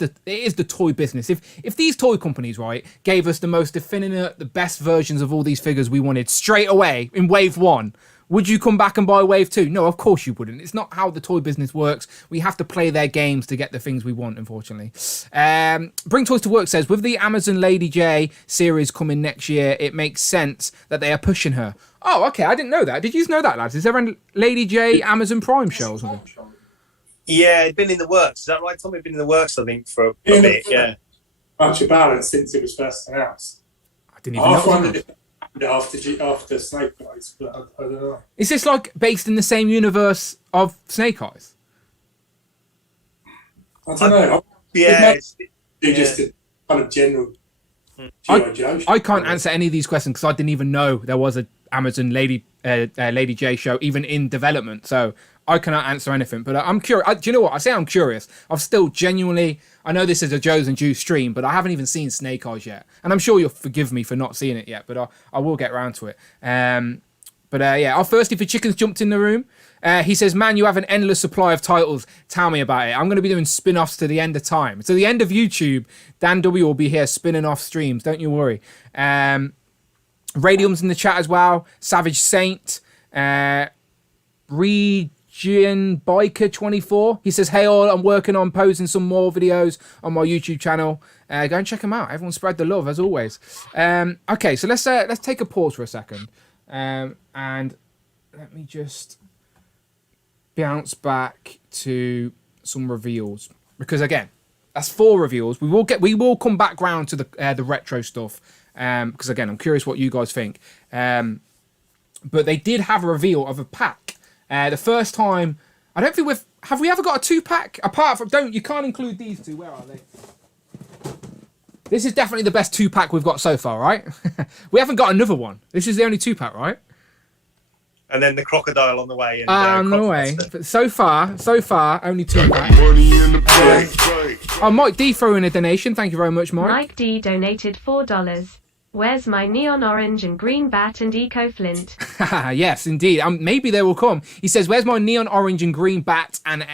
the toy business. If these toy companies, right, gave us the most definitive, the best versions of all these figures we wanted straight away in wave 1, would you come back and buy wave 2? No, of course you wouldn't. It's not how the toy business works. We have to play their games to get the things we want, unfortunately. Bring Toys to Work says, with the Amazon Lady J series coming next year, it makes sense that they are pushing her. Oh, okay. I didn't know that. Did you know that, lads? Is there a Lady J Amazon Prime show or something? Yeah, it'd been in the works. Is that right, Tom? It'd been in the works, I think, for a bit. Yeah. Much about it since it was first announced. I didn't even know. After Snake Eyes, but I don't know. Is this like based in the same universe of Snake Eyes? I don't know. Yeah. Just a kind of general G.I Joe. I can't answer any of these questions because I didn't even know there was a Amazon Lady J show even in development. So I cannot answer anything. But I'm curious. Do you know what? I say I'm curious. I've still genuinely... I know this is a Joes+Juice stream, but I haven't even seen Snake Eyes yet. And I'm sure you'll forgive me for not seeing it yet, but I will get around to it. Yeah, our Thirsty for Chickens jumped in the room. He says, man, you have an endless supply of titles. Tell me about it. I'm going to be doing spin-offs to the end of time. To the end of YouTube, Dan W will be here spinning off streams. Don't you worry. Radium's in the chat as well. Savage Saint. Region Biker 24. He says, hey all, I'm working on posting some more videos on my YouTube channel. Go and check them out. Everyone spread the love as always. Okay, so let's take a pause for a second. And let me just bounce back to some reveals, because again, that's 4 reveals. We will come back round to the retro stuff, because again, I'm curious what you guys think. But they did have a reveal of a pack. The first time, I don't think have we ever got a 2-pack apart from you can't include these 2. Where are they? This is definitely the best 2-pack we've got so far, right? We haven't got another one. This is the only 2-pack, right? And then the crocodile on the way. On the way. But so far, only 2-pack. Mike D threw in a donation. Thank you very much, Mike. Mike D donated $4. Where's my neon orange and green bat and eco flint? Yes, indeed. Maybe they will come. He says, where's my neon orange and green bat and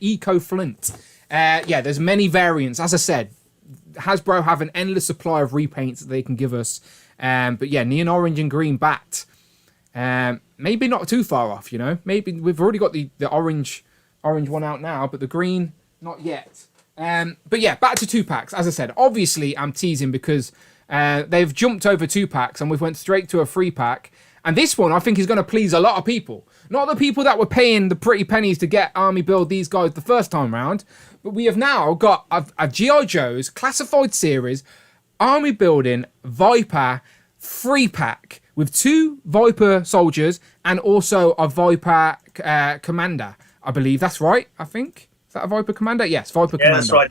eco flint? Yeah, there's many variants. As I said, Hasbro have an endless supply of repaints that they can give us. But yeah, neon orange and green bat. Maybe not too far off, you know. Maybe we've already got the orange one out now, but the green, not yet. But yeah, back to 2-packs. As I said, obviously I'm teasing because they've jumped over 2-packs and we've went straight to a 3-pack. And this one I think is going to please a lot of people. Not the people that were paying the pretty pennies to get Army Build these guys the first time round, but we have now got a G.I Joe's classified series, Army Building Viper 3-pack with 2 Viper soldiers and also a Viper commander. I believe that's right, I think. Is that a Viper commander? Yes, Viper commander. Yeah, that's right,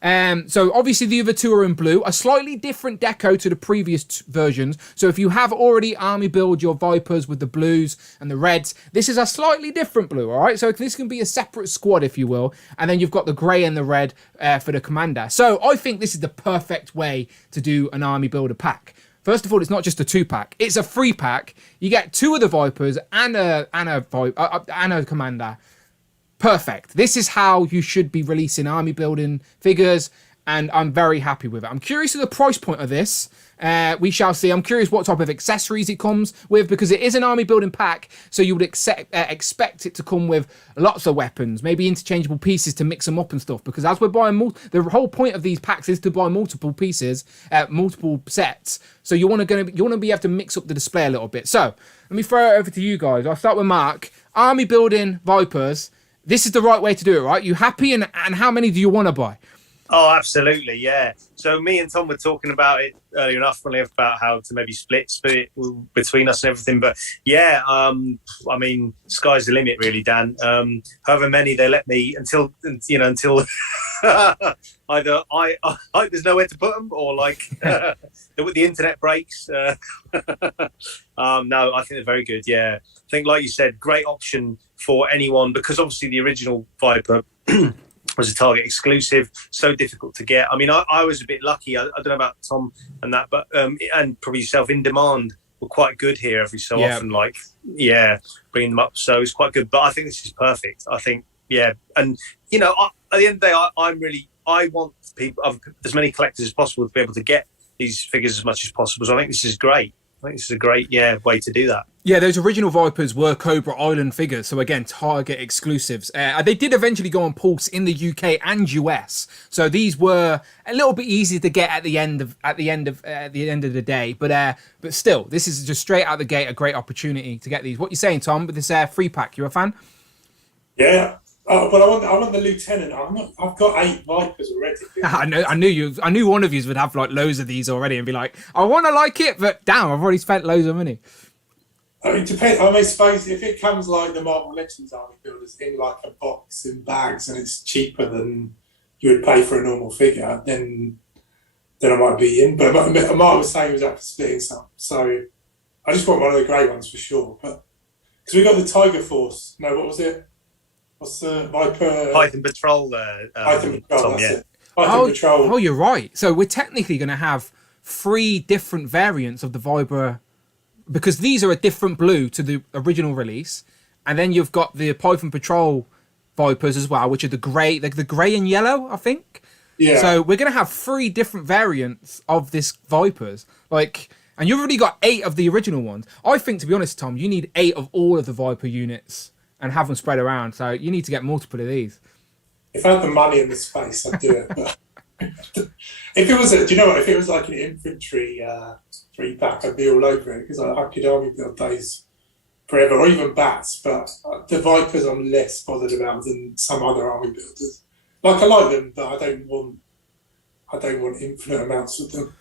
Dan. So obviously the other 2 are in blue, a slightly different deco to the previous versions. So if you have already Army Build your Vipers with the blues and the reds, this is a slightly different blue, all right? So this can be a separate squad, if you will. And then you've got the grey and the red for the commander. So I think this is the perfect way to do an Army Builder pack. First of all, it's not just a 2-pack; it's a 3-pack. You get 2 of the Vipers and a commander. Perfect. This is how you should be releasing Army Building figures, and I'm very happy with it. I'm curious of the price point of this. We shall see. I'm curious what type of accessories it comes with, because it is an Army Building pack, so you would expect it to come with lots of weapons, maybe interchangeable pieces to mix them up and stuff, because as we're buying the whole point of these packs is to buy multiple pieces, multiple sets, so you want to be able to mix up the display a little bit. So let me throw it over to you guys. I'll start with Mark. Army Building Vipers. This is the right way to do it, right? You happy? And how many do you want to buy? Oh, absolutely, yeah. So me and Tom were talking about it earlier enough, really, about how to maybe split it between us and everything. But yeah, I mean, sky's the limit, really, Dan. However many they let me until either I there's nowhere to put them, or like the internet breaks. No, I think they're very good. Yeah, I think, like you said, great option for anyone, because obviously the original Viper was a Target exclusive, so difficult to get. I mean, I was a bit lucky. I don't know about Tom and that, but and probably yourself, In Demand were quite good here every so often, like, bringing them up. So it's quite good. But I think this is perfect. I think, yeah. And, you know, at the end of the day, I want people, as many collectors as possible, to be able to get these figures as much as possible. So I think this is great. I think this is a great, way to do that. Yeah, those original Vipers were Cobra Island figures, so again, Target exclusives. They did eventually go on Pulse in the UK and US, so these were a little bit easier to get at the end of the day. But still, this is just straight out the gate a great opportunity to get these. What you saying, Tom? With this free pack, you a fan? Yeah. Oh, but I want the Lieutenant. I've got 8 Vipers already. I knew one of you would have like loads of these already and be like, I want to like it, but damn, I've already spent loads of money. I mean, depends. I suppose if it comes like the Marvel Legends Army Builders in like a box in bags and it's cheaper than you would pay for a normal figure, then I might be in. But Mark was saying he was up for splitting some, so I just want one of the grey ones for sure. But because we got the Tiger Force. No, what was it? What's the Viper? Python Patrol. Python Patrol. Tom, that's yeah. it. Python Patrol. Oh, you're right. So we're technically going to have 3 different variants of the Viper, because these are a different blue to the original release, and then you've got the Python Patrol Vipers as well, which are the grey and yellow, I think. Yeah. So we're going to have 3 different variants of this Vipers, and you've already got 8 of the original ones. I think, to be honest, Tom, you need 8 of all of the Viper units and have them spread around. So you need to get multiple of these. If I had the money and the space, I'd do it. But if it was, do you know what? If it was like an infantry 3-pack, I'd be all over it, because I could army build those forever, or even bats. But the Vipers, I'm less bothered about than some other army builders. Like, I like them, but I don't want infinite amounts of them.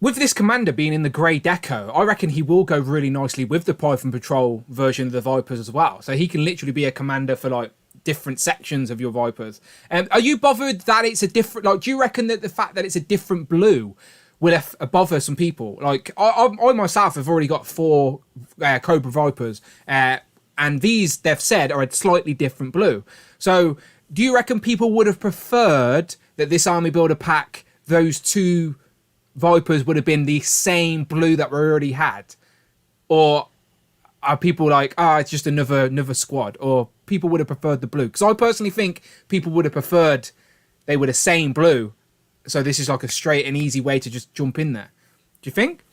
With this commander being in the grey deco, I reckon he will go really nicely with the Python Patrol version of the Vipers as well. So he can literally be a commander for like different sections of your Vipers. Are you bothered that it's a different? Like, do you reckon that the fact that it's a different blue will bother some people? Like, I myself have already got 4 Cobra Vipers, and these they've said are a slightly different blue. So, do you reckon people would have preferred that this army builder pack, those 2 Vipers would have been the same blue that we already had? Or are people like, it's just another squad? Or people would have preferred the blue? Because I personally think people would have preferred they were the same blue, so this is like a straight and easy way to just jump in there. Do you think?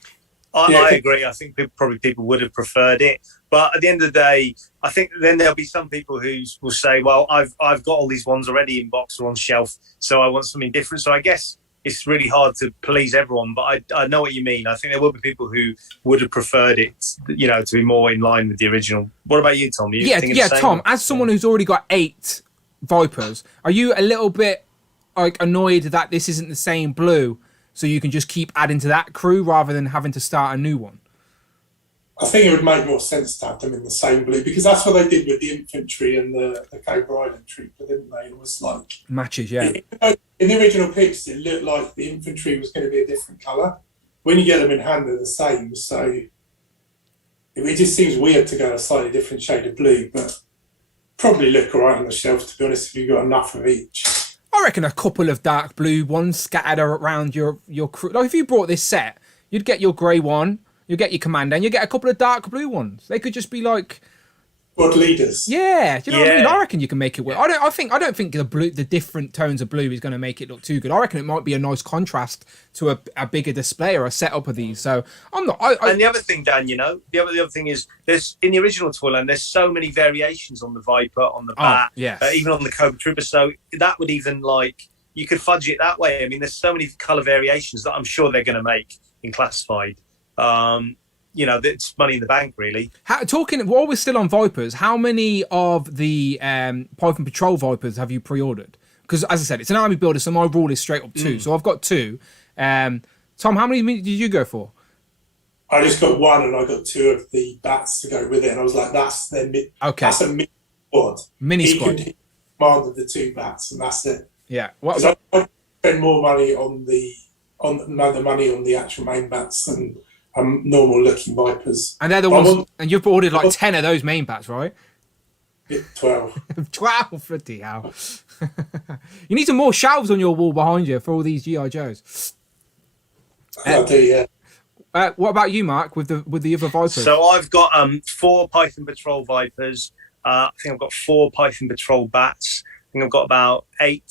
I agree. I think people would have preferred it, but at the end of the day, I think then there'll be some people who will say, well, I've got all these ones already in box or on shelf, so I want something different. So I guess it's really hard to please everyone, but I know what you mean. I think there will be people who would have preferred it, to be more in line with the original. What about you, Tom? Tom, as someone who's already got 8 Vipers, are you a little bit like annoyed that this isn't the same blue, so you can just keep adding to that crew rather than having to start a new one? I think it would make more sense to have them in the same blue, because that's what they did with the infantry and the Cobra Island trooper, didn't they? It was like matches, yeah. In the original pictures, it looked like the infantry was going to be a different colour. When you get them in hand, they're the same. So it just seems weird to go a slightly different shade of blue, but probably look all right on the shelf, to be honest, if you've got enough of each. I reckon a couple of dark blue ones scattered around your crew. Like, if you brought this set, you'd get your grey one, you get your commander, and you get a couple of dark blue ones. They could just be like squad leaders. Yeah, do you know what I mean? I reckon you can make it work. I don't think the different tones of blue is going to make it look too good. I reckon it might be a nice contrast to a bigger display or a setup of these. So I'm not. And the other thing, Dan, the other thing is there's in the original Toyland, there's so many variations on the Viper, on the Bat, even on the Cobra Trooper. So that would even you could fudge it that way. I mean, there's so many colour variations that I'm sure they're going to make in classified. It's money in the bank, really. While we're still on Vipers, how many of the Python Patrol Vipers have you pre-ordered? because as I said, it's an army builder, so my rule is straight up 2. So I've got 2. Tom, how many did you go for? I just got 1, and I got 2 of the bats to go with it, and I was like, that's a mini squad. Mini squad. He commanded the 2 bats, and that's it. Yeah. Because I spend more money on the actual main bats than normal looking Vipers. And they're the ones, and you've ordered like 10 of those main bats, right? 12. 12, bloody hell. You need some more shelves on your wall behind you for all these G.I. Joes. I do, yeah. What about you, Mark, with the other Vipers? So I've got 4 Python Patrol Vipers. I think I've got 4 Python Patrol bats. I think I've got about 8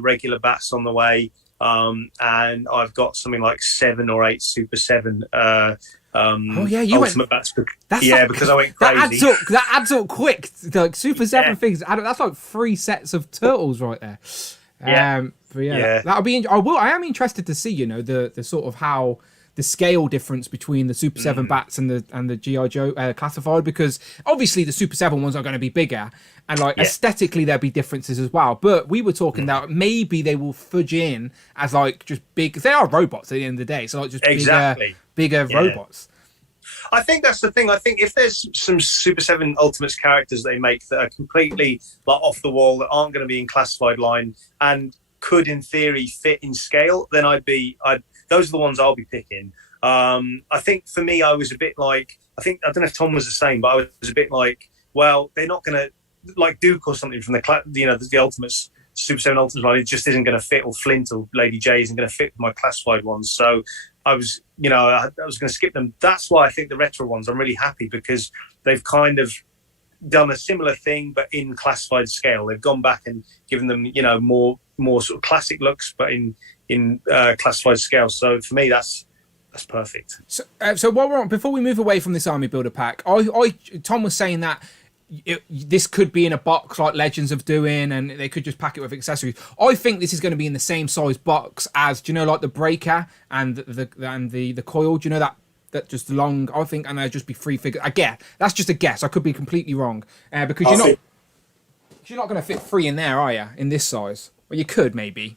regular bats on the way. And I've got something like 7 or 8 Super 7 ultimate bats. Because I went crazy. That adds up quick. Like Super 7 things. That's like 3 sets of turtles right there. That'll be. I am interested to see, you know, the sort of how the scale difference between the Super 7 bats and the G.I. Joe classified, because obviously the Super 7 ones are going to be bigger, and like aesthetically there'll be differences as well. But we were talking that maybe they will fudge in as like just big, because they are robots at the end of the day, so like just bigger robots. I think that's the thing. I think if there's some Super 7 Ultimates characters they make that are completely like off the wall, that aren't going to be in classified line and could in theory fit in scale, then those are the ones I'll be picking. I think for me, I was a bit like, I don't know if Tom was the same, but I was a bit like, well, they're not going to, like Duke or something from the Ultimates, Super 7 Ultimates line, it just isn't going to fit, or Flint or Lady J isn't going to fit with my classified ones. So I was going to skip them. That's why I think the retro ones, I'm really happy, because they've kind of done a similar thing, but in classified scale. They've gone back and given them, you know, more sort of classic looks, but in classified scale. So for me, that's perfect. So while we're on, before we move away from this army builder pack, Tom was saying that this could be in a box like Legends of doing, and they could just pack it with accessories. I think this is going to be in the same size box as, do you know, like the breaker and the coil. Do you know that just long? I think, and they'll just be 3 figures. I guess that's just a guess. I could be completely wrong, because you're not going to fit 3 in there, are you? In this size, well, you could maybe.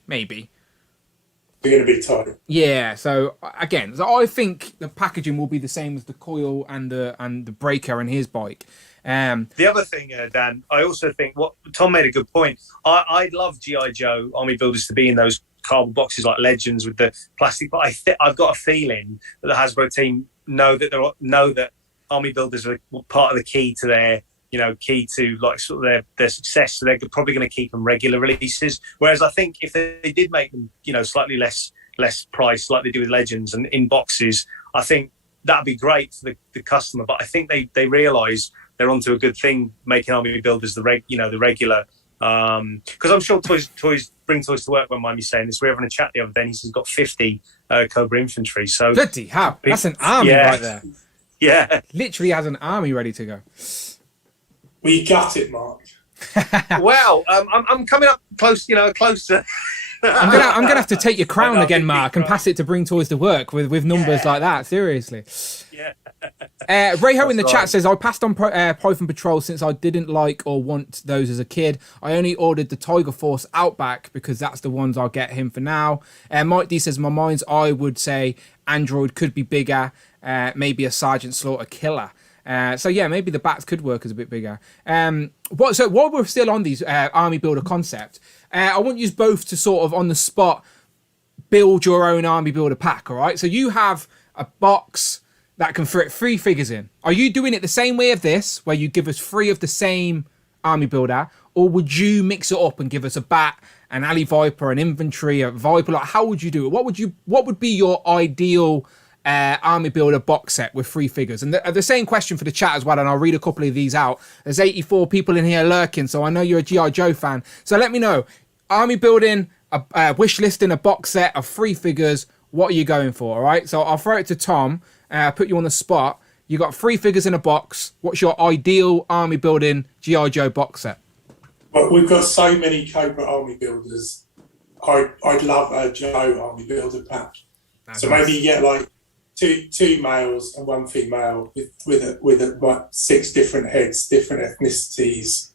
They're going to be tight. Yeah. So again, I think the packaging will be the same as the coil and the breaker and his bike. The other thing, Dan, I also think what Tom made a good point. I'd love G.I. Joe Army Builders to be in those cardboard boxes like Legends with the plastic, but I've got a feeling that the Hasbro team know that Army Builders are part of the key to their, you know, like sort of their success. So they're probably going to keep them regular releases. Whereas I think if they did make them, you know, slightly less price, like they do with Legends and in boxes, I think that'd be great for the customer. But I think they realise they're onto a good thing, making Army Builders the regular. Because I'm sure toys bring toys to work. Won't mind me saying this. We were having a chat the other day, and he's got 50 Cobra infantry. So bloody hell, that's an army right there. Yeah, literally has an army ready to go. We got it, Mark. Well, I'm coming up close. You know, closer. I'm gonna have to take your crown again, Mark, and pass it to Bring Toys to Work with numbers like that. Seriously. Yeah. Rayho in the chat says, I passed on Python Patrol since I didn't like or want those as a kid. I only ordered the Tiger Force Outback because that's the ones I'll get him for now. Mike D says, my mind's eye would say Android could be bigger, maybe a Sergeant Slaughter killer. So yeah, maybe the bats could work as a bit bigger. So while we're still on these army builder concept, I want you both to sort of on the spot build your own army builder pack. All right, so you have a box that can fit 3 figures in. Are you doing it the same way of this, where you give us 3 of the same army builder, or would you mix it up and give us a bat, an alley viper, an infantry, a viper? Like, how would you do it? What would be your ideal army builder box set with 3 figures? And the same question for the chat as well, and I'll read a couple of these out. There's 84 people in here lurking, so I know you're a G.I. Joe fan. So let me know, army building, wish listing a box set of 3 figures, what are you going for? All right, so I'll throw it to Tom. Put you on the spot. You got 3 figures in a box. What's your ideal army building G.I. Joe box set? Well, we've got so many Cobra army builders. I'd love a Joe army builder pack. That's so nice. Maybe you get like two males and 1 female with like 6 different heads, different ethnicities,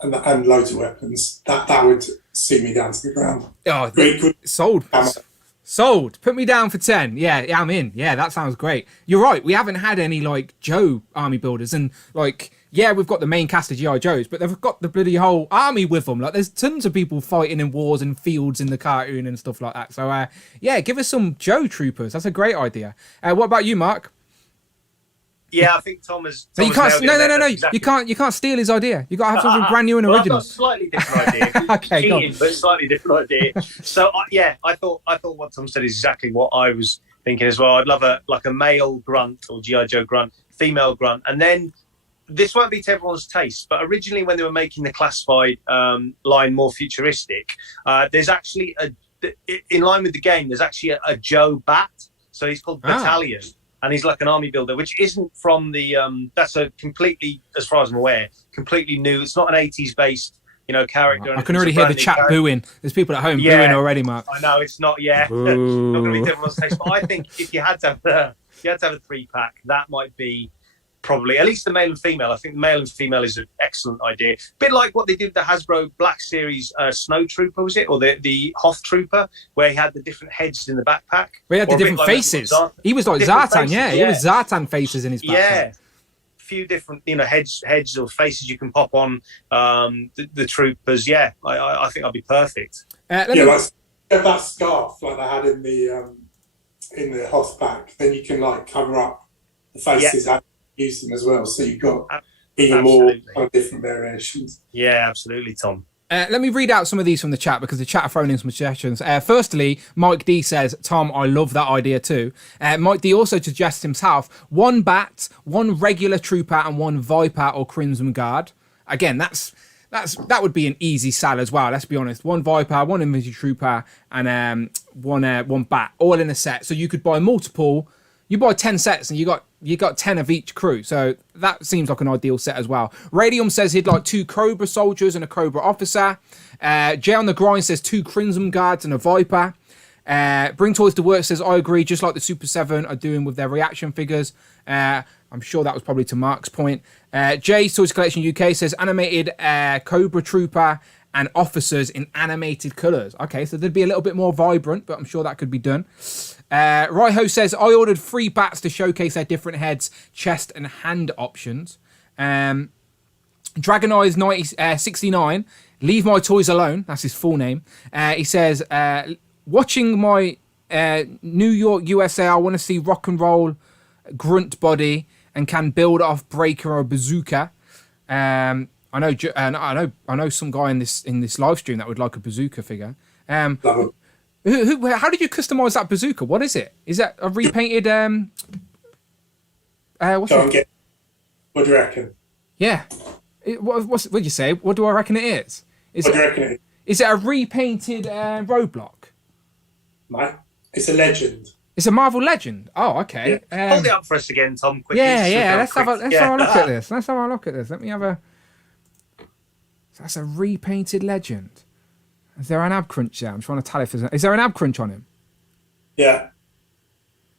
and loads of weapons. That would see me down to the ground. Oh, Good. sold. Sold. Put me down for 10. Yeah, I'm in. Yeah, that sounds great. You're right. We haven't had any like Joe army builders, and like, yeah, we've got the main cast of G.I Joes, but they've got the bloody whole army with them. Like, there's tons of people fighting in wars and fields in the cartoon and stuff like that. So, yeah, give us some Joe troopers. That's a great idea. What about you, Mark? Yeah, I think Thomas. So you can't. No. Exactly. You can't steal his idea. You got to have something brand new and original. I've got a slightly different idea. Okay, cheating, but slightly different idea. So I thought what Tom said is exactly what I was thinking as well. I'd love a male grunt or G.I Joe grunt, female grunt, and then this won't be to everyone's taste. But originally, when they were making the classified line more futuristic, there's actually in line with the game. There's actually a Joe Bat. So he's called Battalion. And he's like an army builder, which isn't from the. That's a completely, as far as I'm aware, completely new. It's not an 80s based, character. I can already hear the chat booing. There's people at home booing already, Mark. I know it's not. Yeah, not going to be to everyone's taste. But I think if you had to have a 3-pack, that might be probably at least the male and female. I think the male and female is an excellent idea. A bit like what they did with the Hasbro Black Series Snow Trooper, was it, or the Hoth Trooper, where he had the different heads in the backpack. We had the different faces. He was like Zartan, yeah. He was Zartan faces in his backpack. Yeah, a few different, heads or faces you can pop on the troopers. Yeah, I think that'd be perfect. Like that scarf like they had in the Hoth pack. Then you can like cover up the faces. Yeah. Use them as well, so you've got even more kind of different variations. Yeah, absolutely, Tom. Let me read out some of these from the chat because the chat are throwing in some suggestions. Firstly, Mike D says, Tom, I love that idea too. Mike D also suggests himself 1 bat, 1 regular trooper, and 1 viper or crimson guard. Again, that would be an easy sell as well. Let's be honest. 1 viper, 1 infantry trooper, and one bat, all in a set. So you could buy multiple. You buy 10 sets and you got 10 of each crew. So that seems like an ideal set as well. Radium says he'd like 2 Cobra soldiers and a Cobra officer. Jay on the Grind says 2 Crimson guards and a Viper. Bring Toys to Work says, I agree, just like the Super 7 are doing with their reaction figures. I'm sure that was probably to Mark's point. Jay's Toys Collection UK says animated Cobra Trooper and officers in animated colours. Okay, so they'd be a little bit more vibrant, but I'm sure that could be done. Raiho says, I ordered 3 bats to showcase their different heads, chest and hand options. Dragon Eyes 69, leave my toys alone. That's his full name. He says, watching my New York, USA, I want to see rock and roll grunt body and can build off breaker or bazooka. I know some guy in this live stream that would like a bazooka figure. How did you customize that bazooka? What is it? Is that a repainted? What do you reckon? Yeah. What'd you say? What do I reckon it is? What do you reckon it is? Is it a repainted roadblock? No, it's a legend. It's a Marvel Legend. Oh, okay. Yeah. Hold it up for us again, Tom. Quickly. Yeah. Let's have a look at this. Let's have a look at this. Let me have a. So that's a repainted Legend. Is there an ab crunch there? I'm trying to tell if there's. Is there an ab crunch on him? Yeah.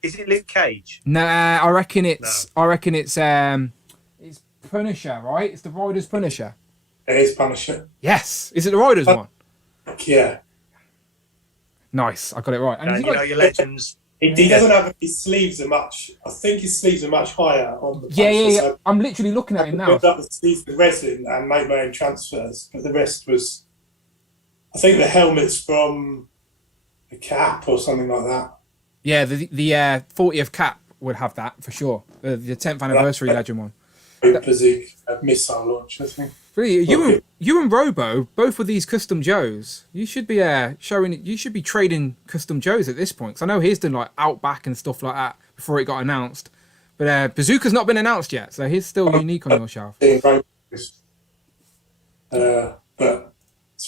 Is it Luke Cage? No, I reckon it's. No. I reckon it's. It's Punisher, right? It's the Riders Punisher. It is Punisher. Yes. Is it the Riders one? Yeah. Nice. I got it right. And your legends. He doesn't have his sleeves are much. I think his sleeves are much higher on the. Yeah. So I'm literally looking at him now. I built up the sleeves with resin and made my own transfers, but the rest was. I think the helmet's from the Cap or something like that. Yeah, the 40th Cap would have that for sure. The 10th anniversary Legend one. Missile launch, I think. Really, you and Robo, both of these custom Joes, you should be You should be trading custom Joes at this point. Because I know he's done like Outback and stuff like that before it got announced. But Bazooka's not been announced yet, so he's still unique on your shelf. But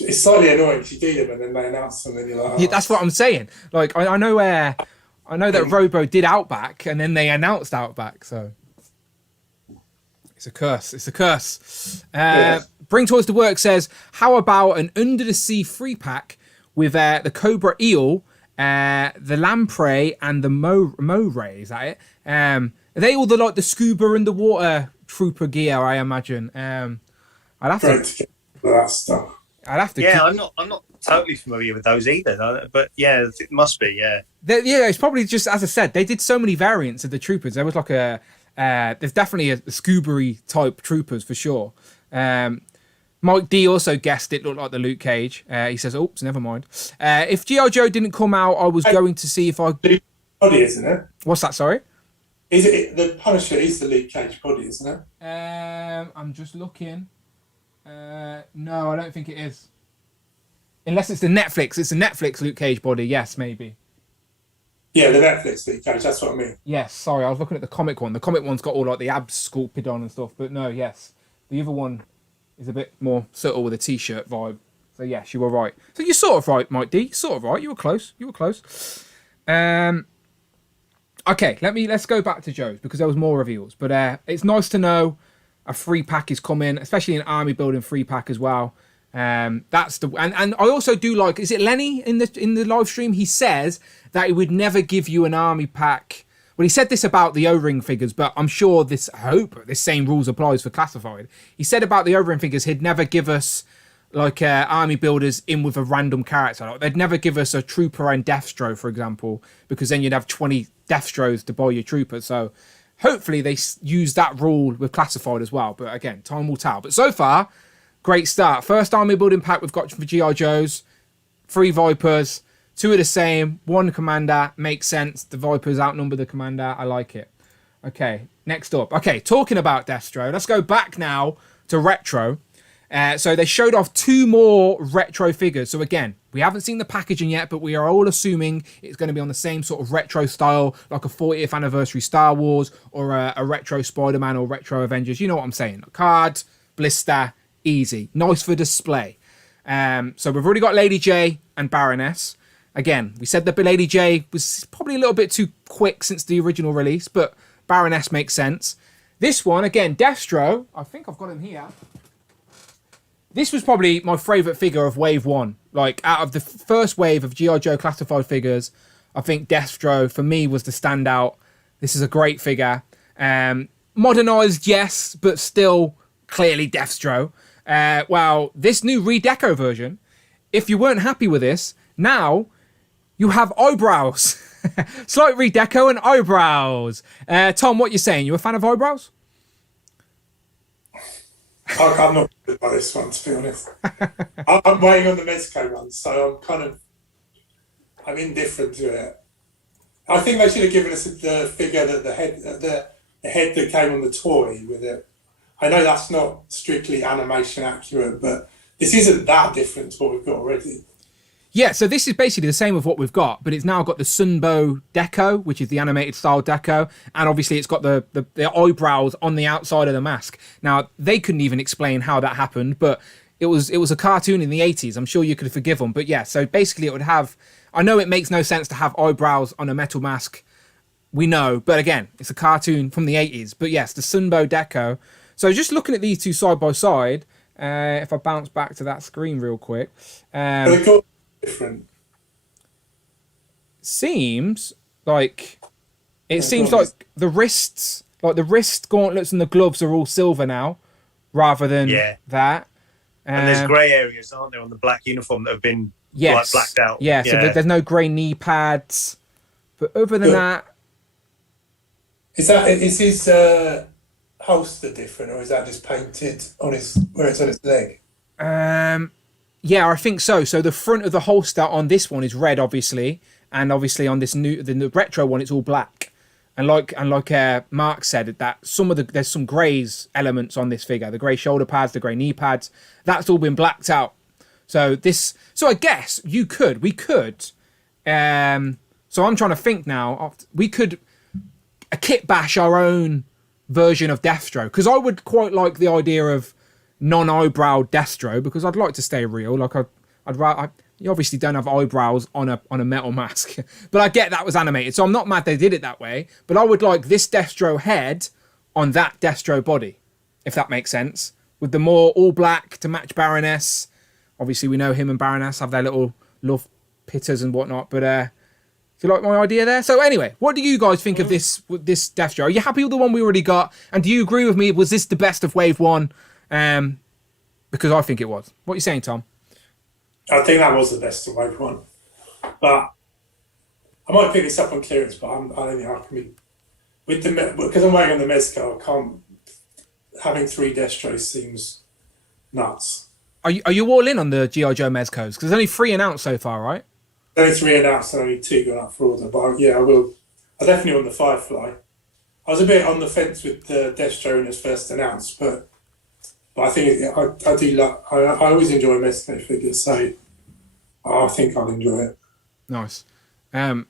it's slightly annoying because you do them and then they announce them and you're like, yeah, that's what I'm saying. Like I know that Robo did Outback and then they announced Outback, so it's a curse. It's a curse. Yes. Bring Toys to Work says, how about an under the sea 3-pack with the Cobra Eel, the Lamprey and the Moray? Is that it? Are they all the scuba and the water trooper gear? I imagine. I'd have to. that stuff. I'd have to. Yeah, I'm not totally familiar with those either, but yeah, it must be. Yeah. Yeah, it's probably just, as I said, they did so many variants of the troopers. There was like there's definitely a Scoobery type troopers for sure. Mike D also guessed it looked like the Luke Cage. He says, "Oops, never mind." If G.I Joe didn't come out, I was going to see if I. The body, isn't it? What's that? Sorry. Is it the Punisher? Is the Luke Cage body, isn't it? I'm just looking. No, I don't think it is. Unless it's the Netflix. It's the Netflix Luke Cage body. Yes, maybe. Yeah, the Netflix Luke Cage. That's what I mean. Yes, sorry, I was looking at the comic one. The comic one's got all like the abs sculpted on and stuff. But no, yes, the other one is a bit more subtle with a t-shirt vibe. So yes, you were right. So you're sort of right, Mike D. Sort of right. You were close. You were close. Okay, let's go back to Joe's because there was more reveals. But it's nice to know a free pack is coming, especially an army building free pack as well. That's the and I also do like, is it Lenny in the live stream? He says that he would never give you an army pack. Well, he said this about the O-ring figures, but I'm sure this same rules applies for classified. He said about the O-ring figures, he'd never give us like army builders in with a random character. Like, they'd never give us a trooper and Destro, for example, because then you'd have 20 Destros to buy your trooper. So hopefully they use that rule with classified as well. But again, time will tell. But so far, great start. First army building pack we've got for G.I. Joes. 3 Vipers. 2 are the same. 1 commander. Makes sense. The Vipers outnumber the commander. I like it. Okay, next up. Okay, talking about Destro. Let's go back now to retro. So they showed off 2 more retro figures. So again, we haven't seen the packaging yet, but we are all assuming it's going to be on the same sort of retro style, like a 40th anniversary Star Wars or a retro Spider-Man or retro Avengers. You know what I'm saying? Card, blister, easy. Nice for display. So we've already got Lady J and Baroness. Again, we said that Lady J was probably a little bit too quick since the original release, but Baroness makes sense. This one, again, Destro. I think I've got him here. This was probably my favourite figure of Wave 1. Like, out of the first wave of G.I. Joe classified figures, I think Destro, for me, was the standout. This is a great figure. Modernised, yes, but still clearly Destro. Well, this new redeco version, if you weren't happy with this, now you have eyebrows. Slight redeco and eyebrows. Tom, what you saying? You a fan of eyebrows? I'm not good by this one, to be honest. I'm waiting on the Mezco one, so I'm indifferent to it. I think they should have given us the figure that the head that came on the toy with it. I know that's not strictly animation accurate, but this isn't that different to what we've got already. Yeah, so this is basically the same with what we've got, but it's now got the Sunbow deco, which is the animated style deco, and obviously it's got the eyebrows on the outside of the mask. Now, they couldn't even explain how that happened, but it was a cartoon in the 80s. I'm sure you could forgive them. But yeah, so basically it would have... I know it makes no sense to have eyebrows on a metal mask. We know, but again, it's a cartoon from the 80s. But yes, the Sunbow deco. So just looking at these two side by side, if I bounce back to that screen real quick... they got different. Seems like the wrists, like the wrist gauntlets and the gloves are all silver now, rather than that. And there's grey areas, aren't there, on the black uniform that have been blacked out? Yeah, so there's no grey knee pads. But other than that, is his holster different, or is that just painted on where it's on his leg? Yeah, I think so. So the front of the holster on this one is red, obviously, and obviously on this the retro one, it's all black. And like Mark said, that there's some greys elements on this figure, the grey shoulder pads, the grey knee pads, that's all been blacked out. So I guess we could. So I'm trying to think now. We could kit bash our own version of Destro, because I would quite like the idea of non-eyebrow Destro, because I'd like to stay real. Like you obviously don't have eyebrows on a metal mask, but I get that was animated, so I'm not mad they did it that way. But I would like this Destro head on that Destro body, if that makes sense, with the more all black to match Baroness. Obviously, we know him and Baroness have their little love pitters and whatnot. But do you like my idea there? So anyway, what do you guys think of this Destro? Are you happy with the one we already got? And do you agree with me? Was this the best of Wave 1? because I think it was. What are you saying, Tom? I think that was the best of Wave 1. But I might pick this up on clearance, but I don't think I can be... Because I'm wearing on the Mezco, I can't... Having 3 Destros seems nuts. Are you all in on the G.I Joe Mezcos? Because there's only 3 announced so far, right? Only 3 announced, and only 2 gone up for order. But I will. I definitely want the Firefly. I was a bit on the fence with the Destro when it was first announced, but I think I do like. I always enjoy Mezco figures, so I think I'll enjoy it. Nice.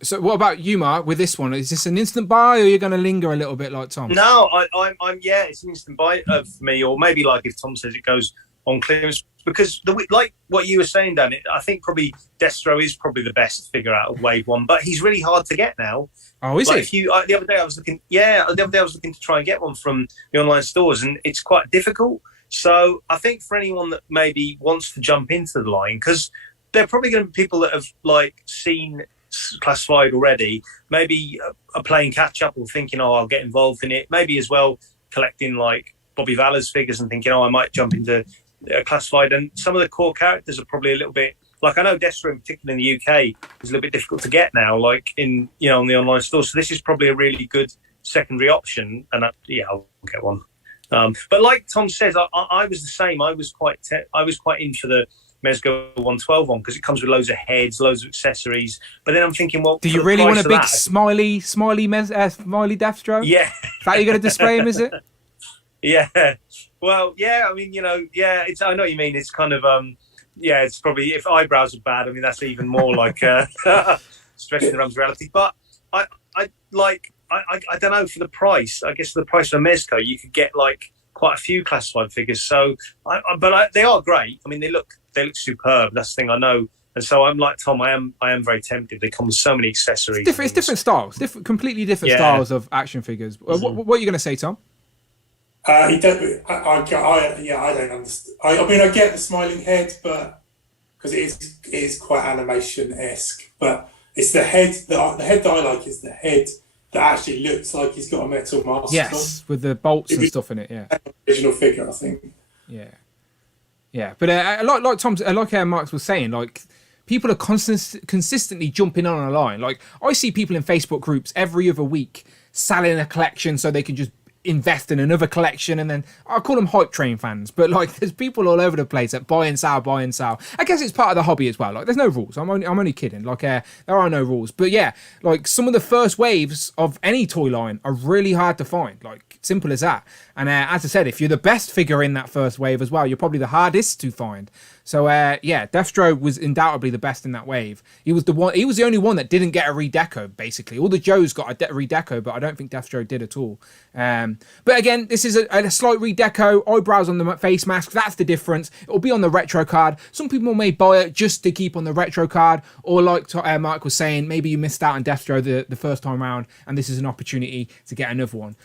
So what about you, Mark, with this one? Is this an instant buy, or are you going to linger a little bit like Tom? No, I'm yeah, it's an instant buy for me, or maybe like if Tom says it goes on clearance, because like what you were saying, Dan, I think probably Destro is probably the best figure out of Wave 1, but he's really hard to get now. Oh, is like he? The other day I was looking to try and get one from the online stores, and it's quite difficult. So I think for anyone that maybe wants to jump into the line, because there are probably going to be people that have like seen Classified already, maybe are playing catch up or thinking, oh, I'll get involved in it. Maybe as well collecting like Bobby Valor's figures and thinking, oh, I might jump into Classified. And some of the core characters are probably a little bit like, I know Destro in particular in the UK is a little bit difficult to get now, like in on the online store. So this is probably a really good secondary option, and I'll get one. But like Tom says, I was the same. I was quite in for the Mezco 112 one because it comes with loads of heads, loads of accessories. But then I'm thinking, well, do you really want a big smiley Destro? Yeah. Is that how you're going to display him, is it? Yeah. Well, yeah, I mean, yeah, I know what you mean. It's kind of, yeah, it's probably, if eyebrows are bad, I mean, that's even more like stretching the realms of reality. But I don't know, for the price, I guess for the price of a Mezco, you could get like quite a few Classified figures. So, but they are great. I mean, they look superb. That's the thing I know. And so I'm like Tom. I am very tempted. They come with so many accessories. It's different styles, completely different styles of action figures. Mm-hmm. What are you going to say, Tom? I don't understand. I mean, I get the smiling head, but because it is quite animation-esque. But it's the head the head that I like is the head that actually looks like he's got a metal mask. Yes, with the bolts and stuff in it. Yeah, original figure, I think. Yeah. But like Tom's, like Mark was saying, like people are consistently jumping on a line. Like I see people in Facebook groups every other week selling a collection so they can just invest in another collection, and then I call them hype train fans, but like there's people all over the place that buy and sell. I guess it's part of the hobby as well. Like there's no rules. I'm only kidding. Like there are no rules. But yeah, like some of the first waves of any toy line are really hard to find. Like simple as that. And as I said, if you're the best figure in that first wave as well, you're probably the hardest to find. So yeah, Destro was undoubtedly the best in that wave. He was the only one that didn't get a redeco, basically. All the Joes got a redeco, but I don't think Destro did at all. But again, this is a slight redeco, eyebrows on the face mask. That's the difference. It'll be on the retro card. Some people may buy it just to keep on the retro card, or like Mark was saying, maybe you missed out on Destro the first time around, and this is an opportunity to get another one.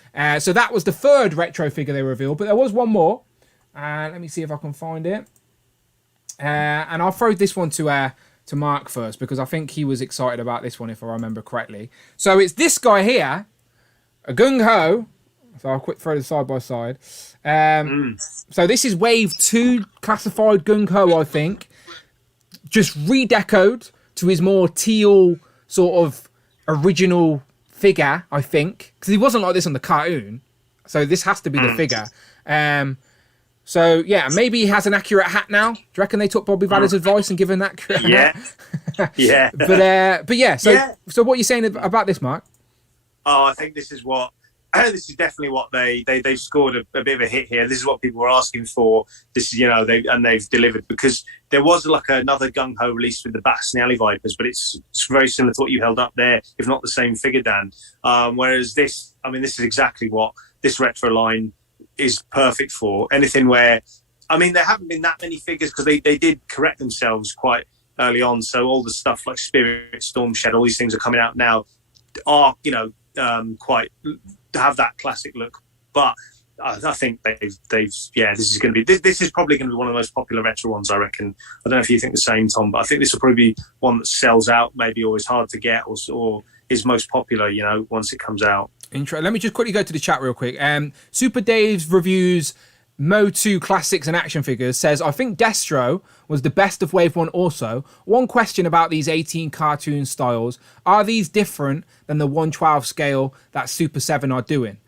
So that was the third retro figure they revealed, but there was one more. Let me see if I can find it. And I'll throw this one to Mark first, because I think he was excited about this one, if I remember correctly. So it's this guy here, a Gung-Ho. So I'll quick throw this side by side. So this is Wave 2 Classified Gung-Ho, I think. Just redecoed to his more teal sort of original figure, I think. Because he wasn't like this on the cartoon. So this has to be the figure. So, yeah, maybe he has an accurate hat now. Do you reckon they took Bobby Valor's advice and given an accurate hat? Yeah. But yeah, so what are you saying about this, Mark? Oh, I think this is definitely what they've scored a bit of a hit here. This is what people were asking for. This is, they've delivered, because there was like another Gung-Ho released with the Bats and the Alley Vipers, but it's very similar to what you held up there, if not the same figure, Dan. Whereas this is exactly what this retro line is perfect for. Anything where, I mean, there haven't been that many figures, because they did correct themselves quite early on. So all the stuff like Spirit, Storm Shed, all these things are coming out now are, quite have that classic look. But I think they've this is probably going to be one of the most popular retro ones, I reckon. I don't know if you think the same, Tom, but I think this will probably be one that sells out, maybe, or is hard to get, or is most popular, once it comes out. Let me just quickly go to the chat real quick. Super Dave's reviews Mo 2 Classics and Action Figures says, I think Destro was the best of Wave 1 also. One question about these 18 cartoon styles. Are these different than the 1/12 scale that Super 7 are doing?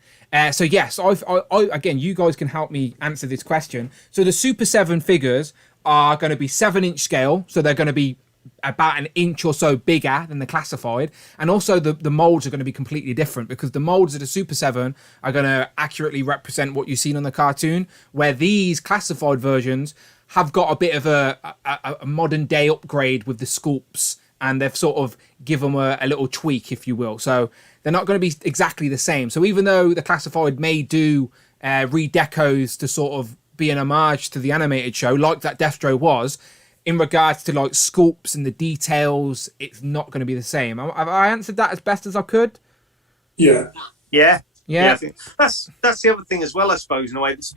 So yes, I again, you guys can help me answer this question. So the Super 7 figures are going to be 7-inch scale. So they're going to be about an inch or so bigger than the classified, and also the molds are going to be completely different, because the molds of the Super 7 are going to accurately represent what you've seen on the cartoon, where these classified versions have got a bit of a modern day upgrade with the sculpts, and they've sort of given them a little tweak, if you will. So they're not going to be exactly the same. So even though the classified may do redecos to sort of be an homage to the animated show, like that Destro was, in regards to like sculpts and the details, it's not going to be the same. Have I answered that as best as I could? Yeah. I think that's the other thing as well, I suppose, in a way. It's a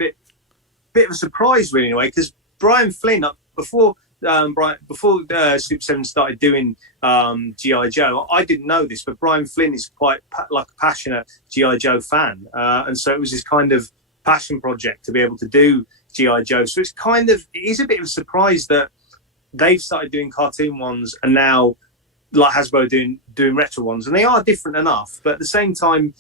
bit of a surprise, really, in a way, because Brian Flynn, before Super 7 started doing G.I Joe, I didn't know this, but Brian Flynn is quite like a passionate G.I Joe fan, and so it was this kind of passion project to be able to do G.I Joe. So it is a bit of a surprise that they've started doing cartoon ones, and now like Hasbro doing retro ones, and they are different enough, but at the same time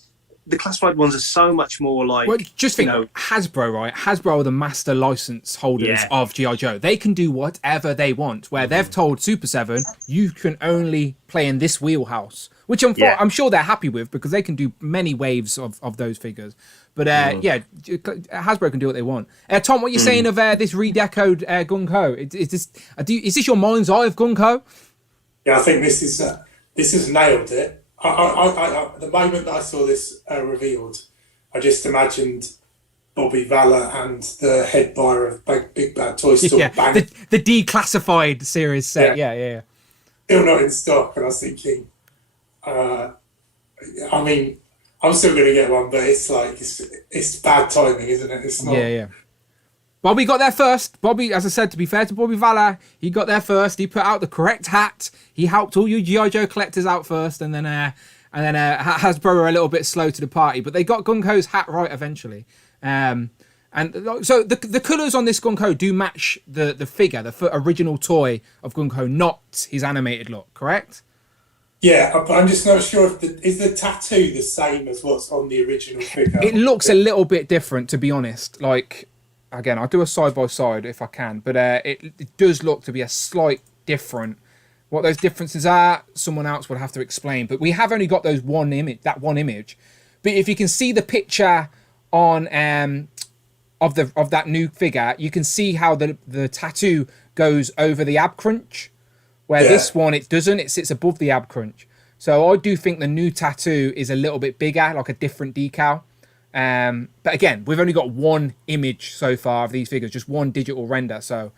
the classified ones are so much more like, well, just think, Hasbro, right? Hasbro are the master license holders of G.I Joe. They can do whatever they want, where they've told Super 7 you can only play in this wheelhouse, which I'm sure they're happy with, because they can do many waves of those figures. But Hasbro can do what they want. Tom, what are you saying of this redecoed Gung-Ho? Is this your mind's eye of Gung-Ho? Yeah, I think this has nailed it. The moment that I saw this revealed, I just imagined Bobby Valor and the head buyer of Big Bad Toy Store. The declassified series set. Yeah. Still not in stock, and I was thinking, I'm still going to get one, but it's like, it's bad timing, isn't it? It's not. Yeah. Bobby got there first. Bobby, as I said, to be fair to Bobby Valor, he got there first. He put out the correct hat. He helped all you G.I Joe collectors out first, and then Hasbro were a little bit slow to the party, but they got Gung-Ho's hat right eventually. And so the colours on this Gung-Ho do match the figure, the original toy of Gung-Ho, not his animated look, correct? Yeah, but I'm just not sure is the tattoo the same as what's on the original figure? It looks a little bit different, to be honest. Like, again, I'll do a side-by-side if I can, but it does look to be a slight different. What those differences are, someone else would have to explain, but we have only got that one image. But if you can see the picture on of that new figure, you can see how the tattoo goes over the ab crunch, where this one, it doesn't. It sits above the ab crunch. So I do think the new tattoo is a little bit bigger, like a different decal. But again, we've only got one image so far of these figures, just one digital render. So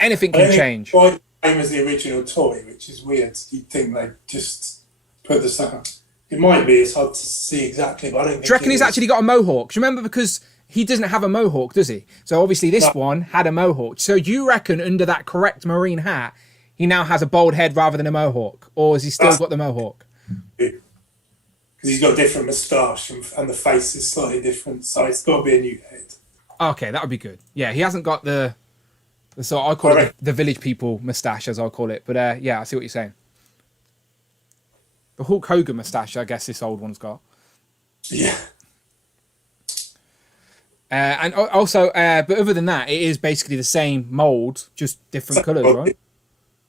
anything can change. Quite the same as the original toy, which is weird. You'd think they just put the second. It might be. It's hard to see exactly, but I don't think. Do you reckon he's actually got a mohawk? Do you remember, because he doesn't have a mohawk, does he? So obviously this one had a mohawk. So you reckon under that correct marine hat, he now has a bald head rather than a mohawk, or has he still got the mohawk? Because he's got a different moustache and the face is slightly different, so it's got to be a new head. Okay, that would be good. Yeah, he hasn't got the so I call it the village people moustache, as I call it. But yeah, I see what you're saying. The Hulk Hogan moustache, I guess this old one's got. Yeah. And also, but other than that, it is basically the same mold, just different colours, right?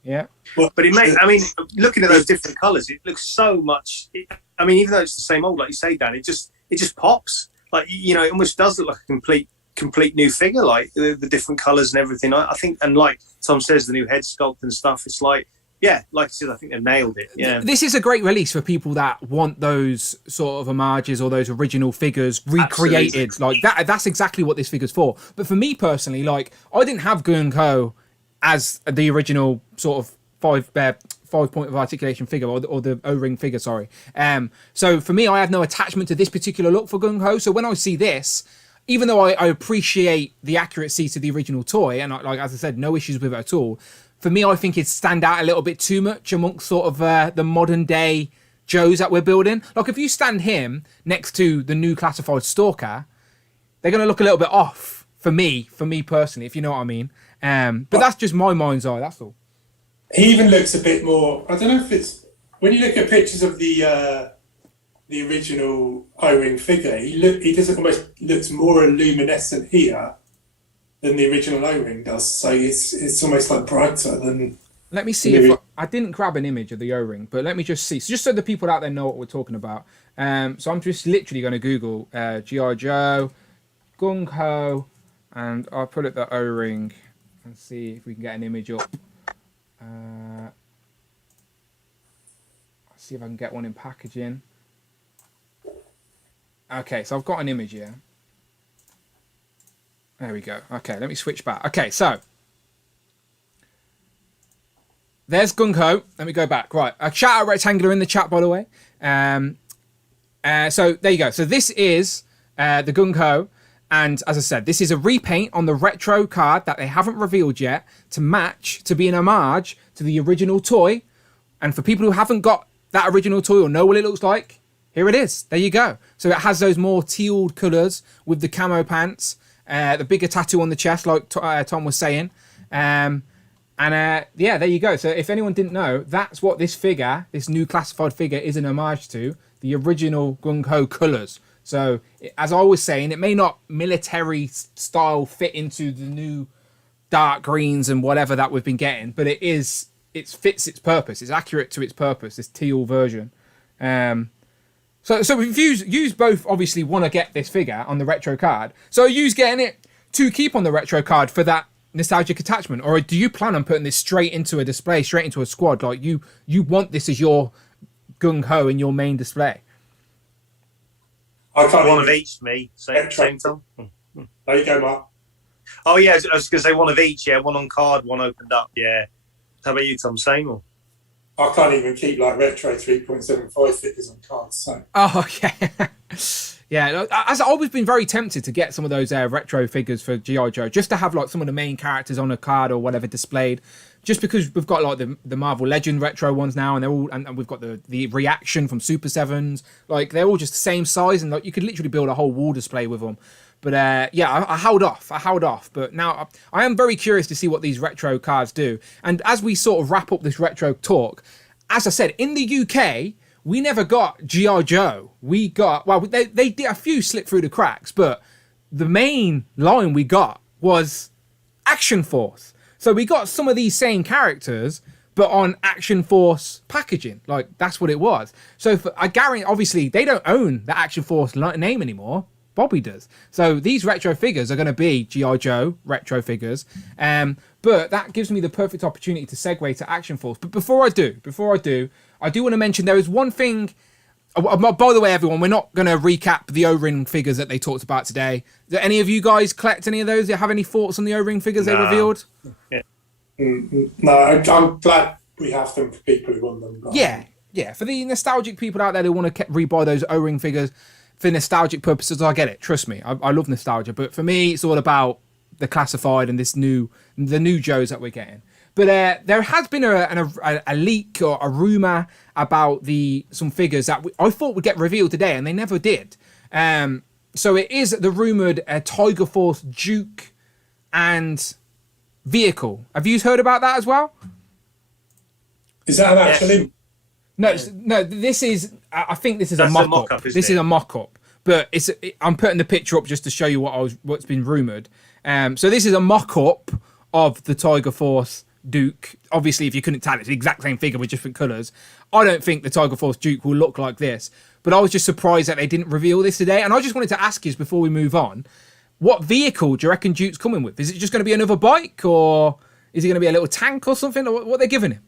Yeah. But looking at those different colours, it looks so much. Even though it's the same old, like you say, Dan, it just pops. Like, it almost does look like a complete new figure. Like the different colours and everything. I think, and like Tom says, the new head sculpt and stuff. It's like, yeah, like I said, I think they nailed it. Yeah. This is a great release for people that want those sort of homages or those original figures recreated. Absolutely. Like that's exactly what this figure's for. But for me personally, like, I didn't have Gung-Ho as the original sort of 5-point of articulation figure, or the O-ring figure, sorry. So for me, I have no attachment to this particular look for Gung-Ho. So when I see this, even though I appreciate the accuracy to the original toy, and like as I said, no issues with it at all, for me, I think it'd stand out a little bit too much amongst sort of the modern day Joes that we're building. Like, if you stand him next to the new classified Stalker, they're going to look a little bit off. for me personally, if you know what I mean. But that's just my mind's eye. That's all. He even looks a bit more. I don't know if it's when you look at pictures of the original O-ring figure. He does almost looks more luminescent here than the original O-ring does. So it's almost like brighter than. Let me see if I didn't grab an image of the O-ring, but let me just see. So just so the people out there know what we're talking about. So I'm just literally going to Google G.I Joe, Gung-Ho, and I'll put it the O-ring and see if we can get an image up. See if I can get one in packaging. Okay, so I've got an image here. There we go. Okay, let me switch back. Okay, so there's Gung-Ho. Let me go back. Right, a shout out Rectangular in the chat, by the way. So there you go. So this is the Gung-Ho. And as I said, this is a repaint on the retro card that they haven't revealed yet to be an homage to the original toy. And for people who haven't got that original toy or know what it looks like, here it is. There you go. So it has those more tealed colours with the camo pants, the bigger tattoo on the chest, like Tom was saying. Yeah, there you go. So if anyone didn't know, that's what this figure, this new classified figure, is an homage to, the original Gung-Ho colours. So as I was saying, it may not military style fit into the new dark greens and whatever that we've been getting, but it fits its purpose. It's accurate to its purpose, this teal version. So if you both obviously want to get this figure on the retro card, so are you getting it to keep on the retro card for that nostalgic attachment, or do you plan on putting this straight into a display, straight into a squad? Like you want this as your Gung-Ho in your main display? I can't one of each for me. Same time. There you go, Mark. Oh yeah, I was going to say one of each. Yeah, one on card, one opened up. Yeah. How about you, Tom? Same or? I can't even keep like retro 3.75 figures on cards. So. Oh, okay. Yeah, I've always been very tempted to get some of those retro figures for G.I Joe, just to have like some of the main characters on a card or whatever displayed. Just because we've got like the Marvel Legend retro ones now, and they're all, and we've got the reaction from Super Sevens. Like they're all just the same size, and like you could literally build a whole wall display with them. But yeah, I held off. But now I am very curious to see what these retro cards do. And as we sort of wrap up this retro talk, as I said, in the UK, we never got G.I Joe. We got, well, they did a few slip through the cracks, but the main line we got was Action Force. So we got some of these same characters, but on Action Force packaging. Like, that's what it was. So I guarantee, obviously, they don't own the Action Force name anymore. Bobby does. So these retro figures are going to be G.I Joe retro figures. But that gives me the perfect opportunity to segue to Action Force. But before I do, I do want to mention there is one thing. By the way, everyone, we're not going to recap the O-ring figures that they talked about today. Do any of you guys collect any of those? Do you have any thoughts on the O-ring figures they revealed? Yeah. No, I'm glad we have them for people who want them. Yeah. For the nostalgic people out there who want to rebuy those O-ring figures for nostalgic purposes, I get it. Trust me, I love nostalgia. But for me, it's all about the classified and the new Joes that we're getting. But there has been a leak or a rumor about some figures that I thought would get revealed today, and they never did. So it is the rumored Tiger Force Duke and vehicle. Have you heard about that as well? Is that an actual image? No. This is. I think this is a mock-up. This is a mock-up, but I'm putting the picture up just to show you what's been rumored. So this is a mock-up of the Tiger Force Duke. Obviously, if you couldn't tell, it's the exact same figure with different colours. I don't think the Tiger Force Duke will look like this, but I was just surprised that they didn't reveal this today. And I just wanted to ask you before we move on, what vehicle do you reckon Duke's coming with? Is it just going to be another bike, or is it going to be a little tank or something? Or what are they giving him?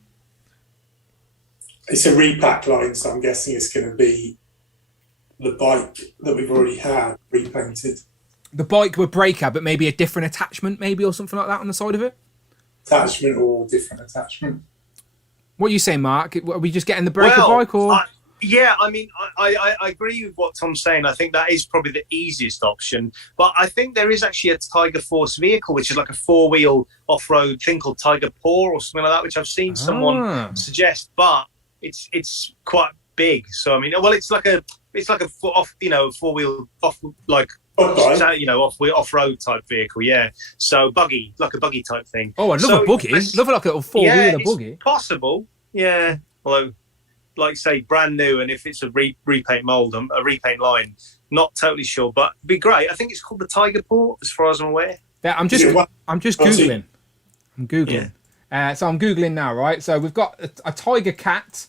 It's a repack line, so I'm guessing it's going to be the bike that we've already had repainted. The bike with breaker, but maybe a different attachment, maybe, or something like that on the side of it? Attachment or different attachment. What are you saying, Mark? Are we just getting the breaker bike, or? Yeah, I mean, I agree with what Tom's saying. I think that is probably the easiest option. But I think there is actually a Tiger Force vehicle, which is like a four-wheel off-road thing called Tiger Paw or something like that, which I've seen someone suggest. But it's quite big. So I mean, well, it's like a four-wheel off like Okay. you know, off-road type vehicle, yeah. So buggy, like a buggy type thing. Oh, I'd love a buggy. Love like a little four-wheeler buggy. Possible, yeah. Although, like say, brand new, and if it's a repaint mold, a repaint line, not totally sure, but it'd be great. I think it's called the Tiger Port, as far as I'm aware. Yeah, I'm just googling. I'm googling. Yeah. So I'm googling now, right? So we've got a tiger cat,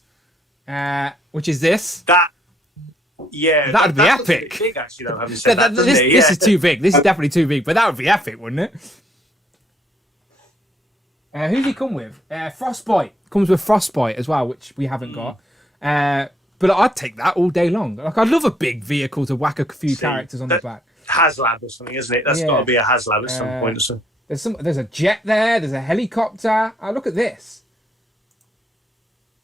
which is this. That'd be epic. Big, actually, though, having said that, doesn't it? This is too big. This is definitely too big, but that would be epic, wouldn't it? Who's he come with? Frostbite. Comes with Frostbite as well, which we haven't got. But I'd take that all day long. Like, I'd love a big vehicle to whack a few characters on the back. Haslab or something, isn't it? That's got to be a Haslab at some point or something. There's a jet there. There's a helicopter. Look at this.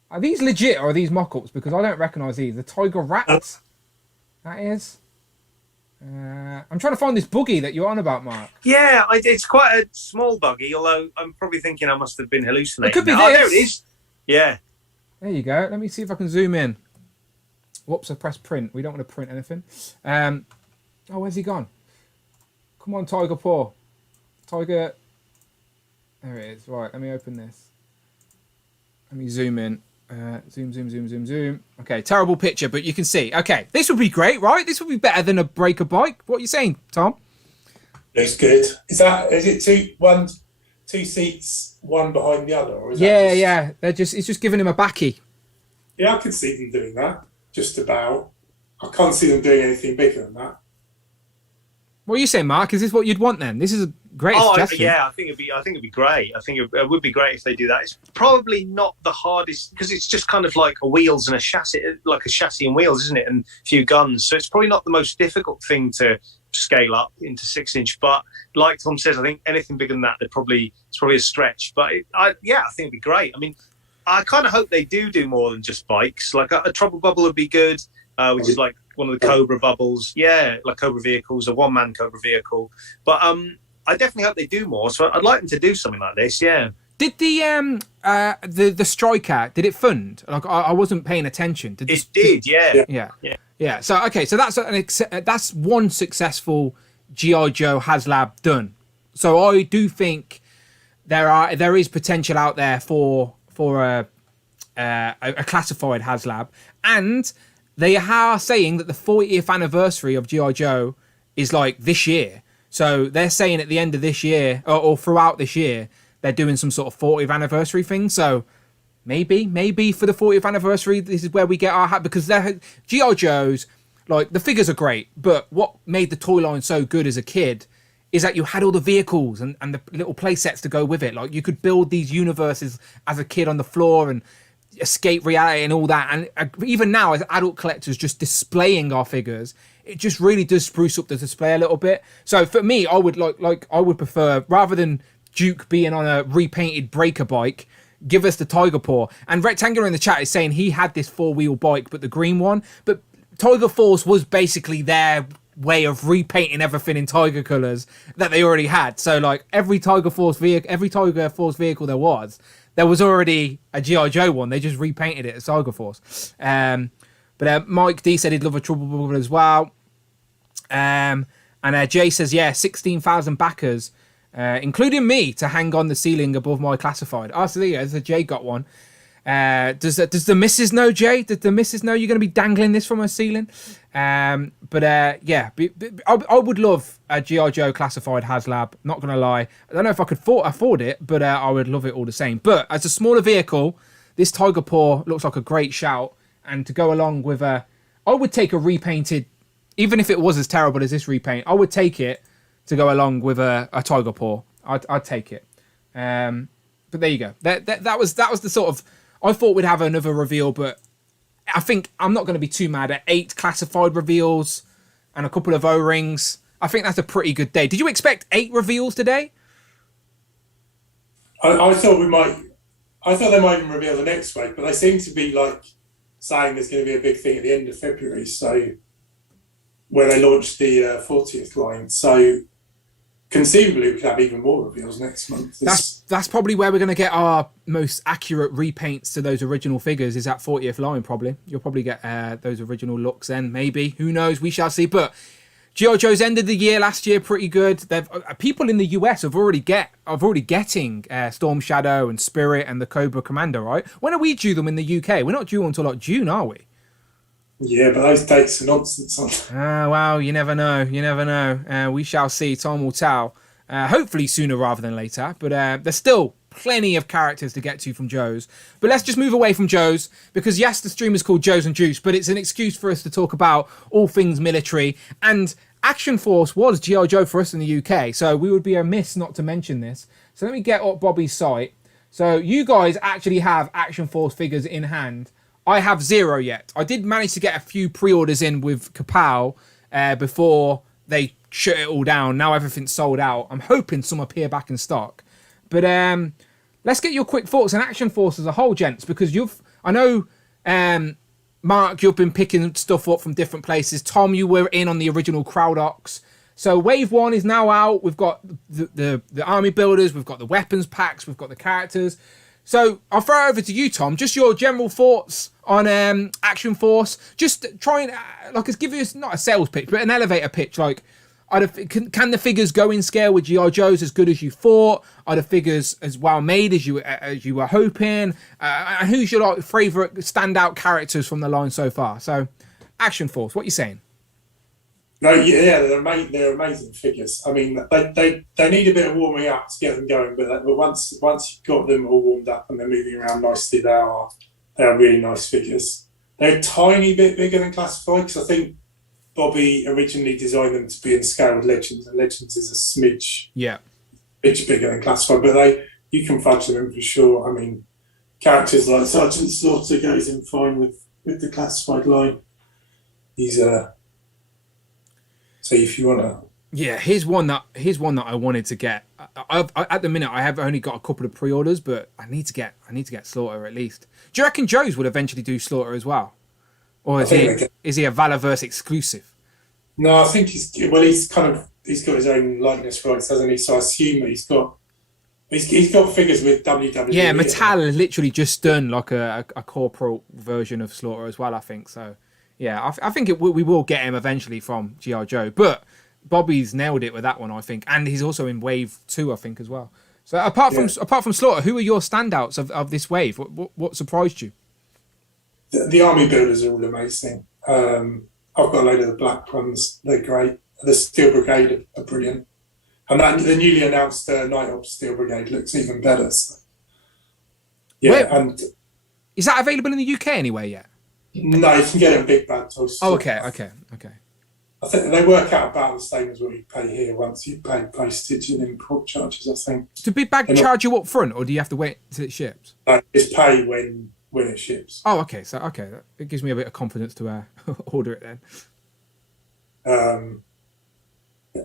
Are these legit or are these mock-ups? Because I don't recognise these. The Tiger Rat. That is. I'm trying to find this buggy that you're on about, Mark. Yeah, it's quite a small buggy, although I'm probably thinking I must have been hallucinating. It could be this. Oh, there it is. Yeah. There you go. Let me see if I can zoom in. Whoops, I pressed print. We don't want to print anything. Oh, where's he gone? Come on, Tiger Paw. Tiger. There it is. Right, let me open this. Let me zoom in. Zoom. Okay, terrible picture, but you can see. Okay, this would be great, right? This would be better than a breaker bike. What are you saying, Tom? Looks good. Is it two seats, one behind the other? Or is yeah. It's just giving him a backy. Yeah, I can see them doing that. Just about. I can't see them doing anything bigger than that. What are you saying, Mark? Is this what you'd want then? This is a great suggestion. Yeah, I think it'd be great. I think it would be great if they do that. It's probably not the hardest because it's just kind of like a wheels and a chassis, like a chassis and wheels, isn't it? And a few guns. So it's probably not the most difficult thing to scale up into 6-inch. But like Tom says, I think anything bigger than that, it's probably a stretch. But I think it'd be great. I mean, I kind of hope they do more than just bikes. Like a trouble bubble would be good, which is like one of the Cobra bubbles. Yeah, like Cobra vehicles, a one-man Cobra vehicle. But I definitely hope they do more. So I'd like them to do something like this. Yeah. Did the Striker, did it fund? Like I wasn't paying attention. It did. Yeah. So okay, so that's one successful G.I Joe Haslab done. So I do think there is potential out there for a classified Haslab, and they are saying that the 40th anniversary of G.I Joe is like this year. So they're saying at the end of this year or throughout this year, they're doing some sort of 40th anniversary thing. So maybe for the 40th anniversary, this is where we get our hat, because G.I Joes, like the figures are great, but what made the toy line so good as a kid is that you had all the vehicles and the little play sets to go with it. Like you could build these universes as a kid on the floor and escape reality and all that. And even now, as adult collectors, just displaying our figures, it just really does spruce up the display a little bit. So for me, I would I would prefer, rather than Duke being on a repainted breaker bike, give us the Tiger Paw. And Rectangular in the chat is saying he had this 4-wheel bike, but the green one. But Tiger Force was basically their way of repainting everything in Tiger colours that they already had. So like every Tiger Force vehicle there was already a G.I Joe one. They just repainted it as Tiger Force. But Mike D said he'd love a Trouble Bubble as well. And Jay says, 16,000 backers, including me, to hang on the ceiling above my classified. Oh, so there you go. So Jay got one. Does the missus know, Jay? Did the missus know you're going to be dangling this from her ceiling? I would love a G.I Joe classified Haslab. Not going to lie. I don't know if I could afford it, but I would love it all the same. But as a smaller vehicle, this Tiger Paw looks like a great shout. And to go along with I would take a repainted, even if it was as terrible as this repaint, I would take it to go along with a Tiger Paw. I'd take it. But there you go. That was the sort of, I thought we'd have another reveal, but I think I'm not going to be too mad at 8 classified reveals and a couple of O-rings. I think that's a pretty good day. Did you expect 8 reveals today? I thought they might even reveal the next week, but they seem to be like saying there's going to be a big thing at the end of February, so where they launched the 40th line. So conceivably, we could have even more reveals next month. That's probably where we're going to get our most accurate repaints to those original figures, is that 40th line, probably. You'll probably get those original looks then, maybe. Who knows? We shall see. But G.I Joe's ended the year last year pretty good. They've people in the US are already getting Storm Shadow and Spirit and the Cobra Commander, right? When are we due them in the UK? We're not due until like June, are we? Yeah, but those dates are nonsense. Well, you never know. You never know. We shall see. Time will tell. Hopefully sooner rather than later. But there's still plenty of characters to get to from Joe's. But let's just move away from Joe's, because yes, the stream is called Joes+Juice, but it's an excuse for us to talk about all things military. And Action Force was G.I Joe for us in the UK, so we would be remiss not to mention this. So let me get up Bobby's site. So you guys actually have Action Force figures in hand. I have 0 yet. I did manage to get a few pre-orders in with Kapow before they shut it all down. Now everything's sold out. I'm hoping some appear back in stock. But let's get your quick thoughts on Action Force as a whole, gents, because I know, Mark, you've been picking stuff up from different places. Tom, you were in on the original Crowdox. So Wave 1 is now out. We've got the army builders, we've got the weapons packs, we've got the characters. So I'll throw it over to you, Tom. Just your general thoughts on Action Force. Just try and give us not a sales pitch, but an elevator pitch. Like, can the figures go in scale with G.I Joe's as good as you thought? Are the figures as well made as you were hoping? Who's your favourite standout characters from the line so far? So, Action Force, what are you saying? No, yeah, they're amazing figures. I mean, they need a bit of warming up to get them going, but once you've got them all warmed up and they're moving around nicely, they are really nice figures. They're a tiny bit bigger than Classified, because I think Bobby originally designed them to be in scale with Legends, and Legends is a smidge bigger than Classified, but you can fudge them in for sure. I mean, characters like Sergeant Slaughter goes in fine with the Classified line. He's so if you want to... Yeah, here's one that I wanted to get. At the minute, I have only got a couple of pre-orders, but I need to get Slaughter at least. Do you reckon Joe's will eventually do Slaughter as well? Or is he a Valorverse exclusive? No, I think he's got his own likeness rights, hasn't he? So I assume that he's got figures with WWE. Yeah, Mattel has literally just done like a corporate version of Slaughter as well, I think. So yeah, I think we will get him eventually from G.I Joe. But Bobby's nailed it with that one, I think, and he's also in Wave 2, I think, as well. So apart from Slaughter, who are your standouts of this wave? What surprised you? The army builders are all amazing. I've got a load of the black ones. They're great. The Steel Brigade are brilliant. And the newly announced Night Ops Steel Brigade looks even better. So. Yeah, and is that available in the UK anywhere yet? No, you can get it in Big Bad Toys. Oh, okay. I think they work out about the same as what you pay here once you pay postage and import charges, I think. Do Big Bad charge you up front, or do you have to wait till it ships? No, it's pay when it ships. Oh, okay. So, it gives me a bit of confidence to order it then.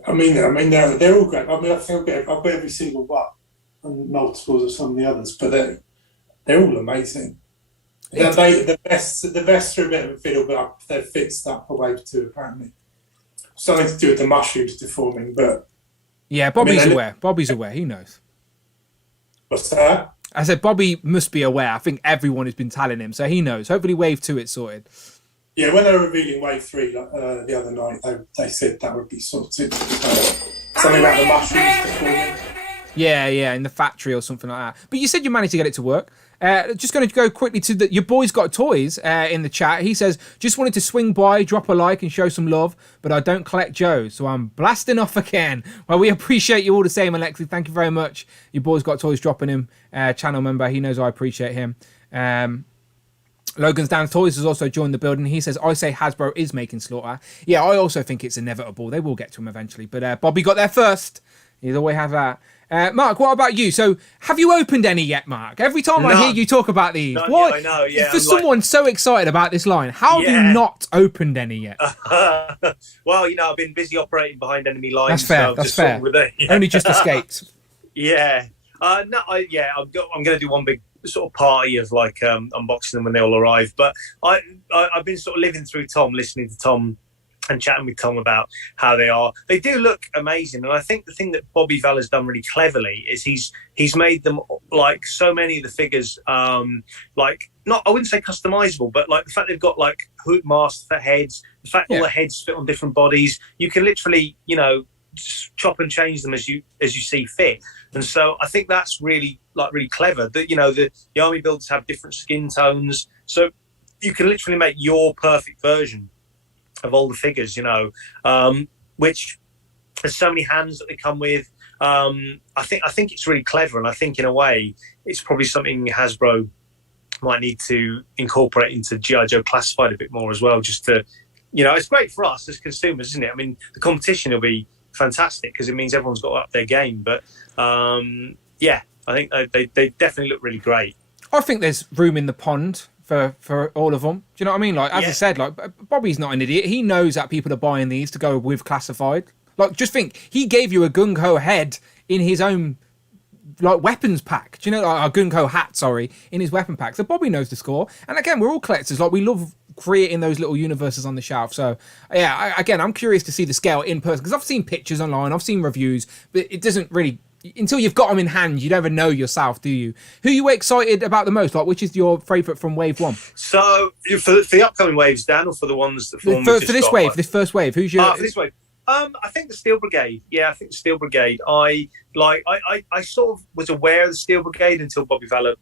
I mean, they're all great. I mean, I think I've got every single one and multiples of some of the others, but they're all amazing. The vests are a bit of a fiddle, but they're fixed up for Wave 2 apparently. Something to do with the mushrooms deforming, but yeah, Bobby's aware. Bobby's aware. He knows. What's that? I said Bobby must be aware. I think everyone has been telling him, so he knows. Hopefully, Wave 2 it's sorted. Yeah, when they were revealing Wave 3 the other night, they said that would be sorted. Something about the mushrooms deforming. Yeah, in the factory or something like that. But you said you managed to get it to work. Just going to go quickly to your boy's got toys in the chat. He says, just wanted to swing by, drop a like and show some love, but I don't collect Joe, so I'm blasting off again. Well, we appreciate you all the same, Alexi. Thank you very much. Your boy's got toys dropping him, channel member. He knows I appreciate him. Logan's Down Toys has also joined the building. He says, I say Hasbro is making Slaughter. Yeah, I also think it's inevitable. They will get to him eventually. But Bobby got there first. He'll always have that. Mark, what about you? So, have you opened any yet, Mark? Every time I hear you talk about these, what? I know, yeah. For someone so excited about this line, how have you not opened any yet? Well, I've been busy operating behind enemy lines. That's fair. Only just escaped. Yeah. I'm going to do one big sort of party of unboxing them when they all arrive. But I've been sort of living through Tom, listening to Tom and chatting with Tom about how they are. They do look amazing. And I think the thing that Bobby Valla's done really cleverly is he's made them, like, so many of the figures, like, not, I wouldn't say customizable, but like the fact they've got like hood masks for heads, the fact all the heads fit on different bodies, you can literally, you know, just chop and change them as you see fit. And so I think that's really clever, that, you know, the army builders have different skin tones, so you can literally make your perfect version of all the figures, you know, which there's so many hands that they come with. I think it's really clever, and I think in a way it's probably something Hasbro might need to incorporate into G.I Joe Classified a bit more as well, just to, you know, it's great for us as consumers, isn't it? I mean, the competition will be fantastic because it means everyone's got to up their game, but yeah, I think they definitely look really great. I think there's room in the pond for all of them. Do you know what I mean? Like, as I said, like, Bobby's not an idiot. He knows that people are buying these to go with Classified. Like, just think, he gave you a Gung-Ho head in his own, like, weapons pack. Do you know, like, a Gung-Ho hat, sorry, in his weapon pack. So Bobby knows the score. And again, we're all collectors. Like, we love creating those little universes on the shelf. So yeah, again, I'm curious to see the scale in person, because I've seen pictures online, I've seen reviews, but it doesn't really, until you've got them in hand, you never know yourself, do you? Who are you excited about the most? Like, which is your favourite from Wave 1? So, for the upcoming waves, Dan, or for the ones that... For this wave, this first wave, who's your... for this wave. I think the Steel Brigade. Yeah, I think the Steel Brigade. I sort of was aware of the Steel Brigade until Bobby Valla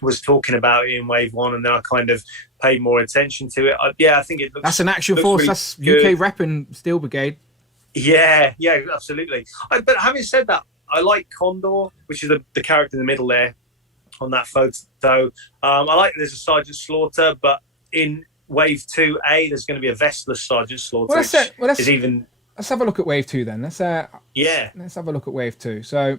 was talking about it in Wave 1, and then I kind of paid more attention to it. I think it looks... That's an action force, really, that's good. UK repping Steel Brigade. Yeah, absolutely. But having said that, I like Condor, which is the character in the middle there on that photo. I like there's a Sergeant Slaughter, but in Wave 2A, there's going to be a vestless Sergeant Slaughter. Let's have a look at Wave 2 then. Let's have a look at Wave 2. So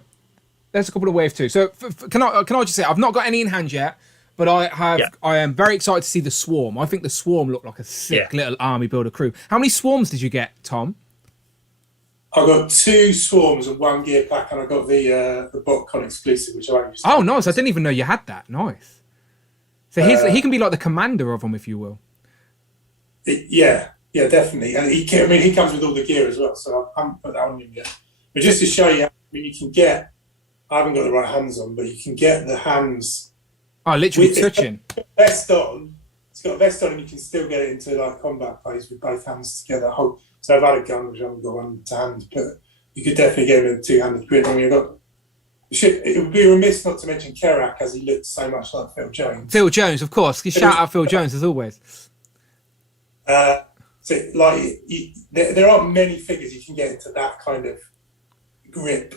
there's a couple of Wave 2. So can I just say, I've not got any in hand yet, but I am very excited to see the Swarm. I think the Swarm looked like a sick little army builder crew. How many Swarms did you get, Tom? I got 2 Swarms and 1 gear pack, and I got the BotCon exclusive, which I like. Oh, nice! I didn't even know you had that. Nice. So he can be like the commander of them, if you will. Yeah, definitely. And he comes with all the gear as well, so I haven't put that on him yet. But just to show you, you can get. I haven't got the right hands on, but you can get the hands. Oh, literally touching. Vest on. It's got a vest on, and you can still get it into like combat phase with both hands together. So I've had a gun, which I haven't got one to hand, but you could definitely get him in a 2-handed grip. I mean, it would be remiss not to mention Kerak, as he looked so much like Phil Jones. Phil Jones, of course. You shout out Phil Jones as always. There aren't many figures you can get into that kind of grip